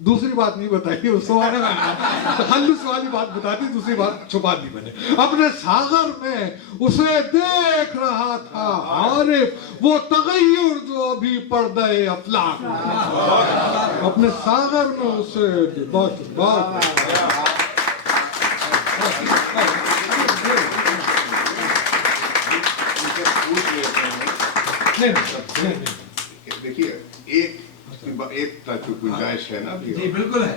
دوسری بات نہیں بتائی اس زمانے میں، تخلص والی بات بتاتی، دوسری بات چھپا دی میں نے. اپنے ساغر میں اسے دیکھ رہا تھا عارف، وہ تغیر جو ابھی پردہ افلاک میں، اپنے ساغر میں اسے بات دیکھیے ایک گنجائش ہے نا. جی بالکل ہے،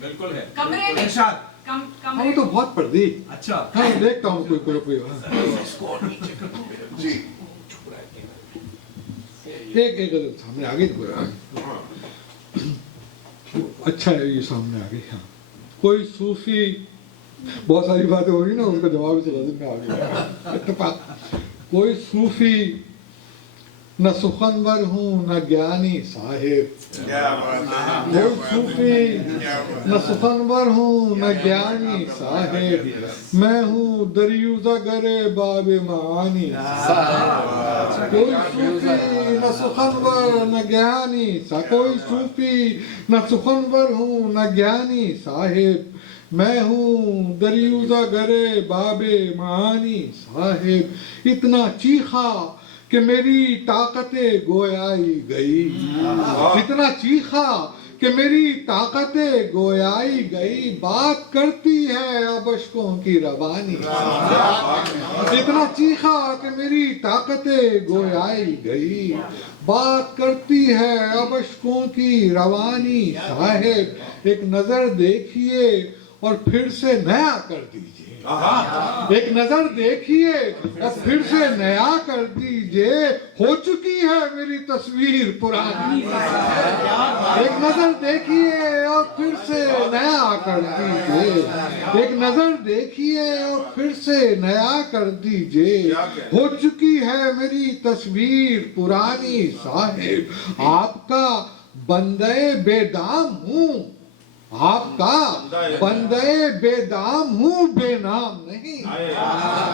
بالکل ہے. کمرے میں ہم تو بہت پڑھ دی. اچھا ہاں دیکھتا ہوں کوئی جی ایک سامنے آ گئی. اچھا ہے یہ سامنے آ گئی. ہاں کوئی صوفی، بہت ساری باتیں ہو رہی نا، اس کا جواب اس لازم میں آ گیا اتفاق. کوئی صوفی نہ سخنور ہوں نہ گیانی صاحب، کوئی صوفی نہ سخنور ہوں نہ گیانی صاحب، میں ہوں دریوزہ گرے باب معانی صاحب. کوئی صوفی نہ سخنور نہ گیانی صاحب، کوئی صوفی نہ سخنور ہوں نہ گیانی صاحب، میں ہوں دریوزہ گرے باب معانی صاحب. اتنا چیخا کہ میری طاقت گویائی گئی، اتنا چیخا کہ میری طاقت گویائی گئی، بات کرتی ہے اب اشکوں کی روانی. اتنا چیخا کہ میری طاقت گویائی گئی، بات کرتی ہے اب اشکوں کی روانی صاحب. ایک نظر دیکھیے اور پھر سے نیا کر دیجئے، ایک نظر دیکھیے اور پھر سے نیا کر دیجئے، ہو چکی ہے میری تصویر پرانی. ایک نظر دیکھیے اور پھر سے نیا کر دیجئے، ایک نظر دیکھیے اور پھر سے نیا کر دیجئے، ہو چکی ہے میری تصویر پرانی صاحب. آپ کا بندے بے دام ہوں، آپ کا بندے بے دام ہوں، بے نام نہیں.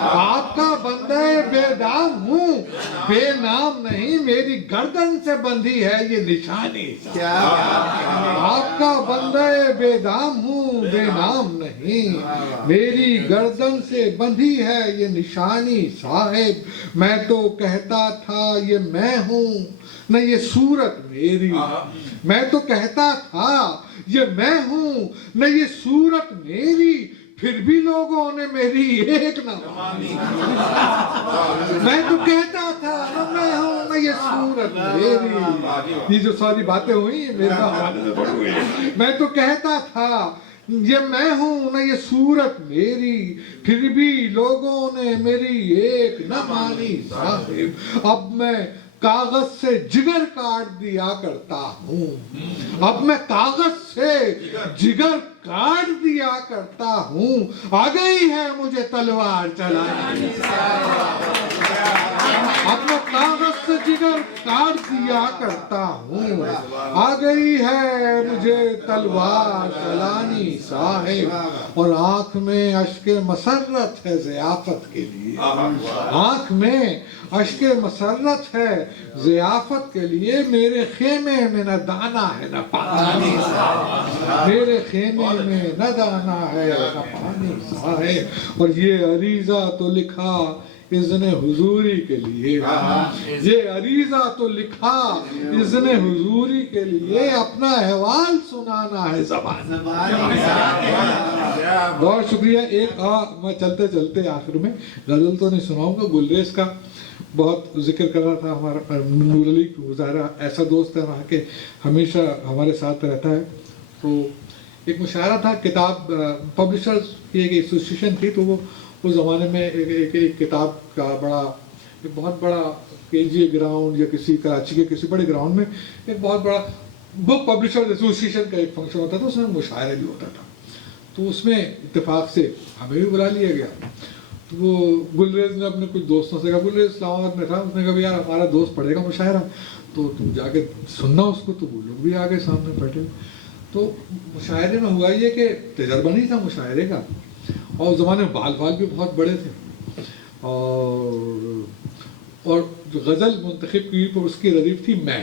آپ کا بندے بے دام ہوں، بے نام نہیں، میری گردن سے بندھی ہے یہ نشانی. آپ کا بندے بے دام ہوں، بے نام نہیں، میری گردن سے بندھی ہے یہ نشانی صاحب. میں تو کہتا تھا یہ میں ہوں نہ یہ صورت میری، میں تو کہتا تھا یہ میں ہوں نہ یہ صورت میری، پھر بھی لوگوں نے میری ایک نہ مانی. میں تو کہتا تھا نہ میں ہوں نہ یہ صورت میری. یہ جو ساری باتیں ہوئی میں تو کہتا تھا یہ میں ہوں نہ یہ صورت میری، پھر بھی لوگوں نے میری ایک نہ مانی صاحب. اب میں کاغذ سے جگر کاٹ دیا کرتا ہوں، اب میں کاغذ سے جگر کاٹ دیا کرتا ہوں، آ گئی ہے مجھے تلوار چلانی. اب میں کاغذ سے جگر کاٹ دیا کرتا ہوں، آ گئی ہے مجھے تلوار چلانی صاحب. اور آنکھ میں اشک مسرت ہے ضیافت کے لیے، آنکھ میں اشک مسرت ہے ضیافت کے لیے، میرے خیمے میں نہ دانا ہے نہ پانی، میرے خیمے میں نہ دانا ہے نہ پانی صاحب. اور یہ عریضہ تو لکھا اذن حضوری کے لیے، یہ عریضہ تو لکھا اذن حضوری کے لیے، اپنا احوال سنانا ہے زبان. بہت شکریہ. ایک میں چلتے چلتے آخر میں غزل تو نہیں سناؤں گا، گلریز کا بہت ذکر کر رہا تھا ہمارا نور علی مظاہرہ، ایسا دوست ہے وہاں کے ہمیشہ ہمارے ساتھ رہتا ہے. تو ایک مشاعرہ تھا، کتاب پبلشرز کی ایک ایسوسیشن تھی، تو وہ اس زمانے میں ایک کتاب کا ایک بہت بڑا KGA گراؤنڈ یا کسی کراچی کے کسی بڑے گراؤنڈ میں ایک بہت بڑا بک پبلشرز ایسوسیشن کا ایک فنکشن ہوتا تھا، اس میں مشاعرہ بھی ہوتا تھا. تو اس میں اتفاق سے ہمیں بھی بلا لیا گیا. تو وہ گلریز نے اپنے کچھ دوستوں سے کہا، گلریز اسلام آباد میں تھا، اس نے کہا یار ہمارا دوست پڑھے گا مشاعرہ تو تم جا کے سننا اس کو. تو وہ لوگ بھی آگے سامنے بیٹھے. تو مشاعرے میں ہوا یہ کہ تجربہ نہیں تھا مشاعرے کا، اور اس زمانے میں بال بھی بہت بڑے تھے، اور غزل منتخب کی پر اس کی ردیف تھی میں.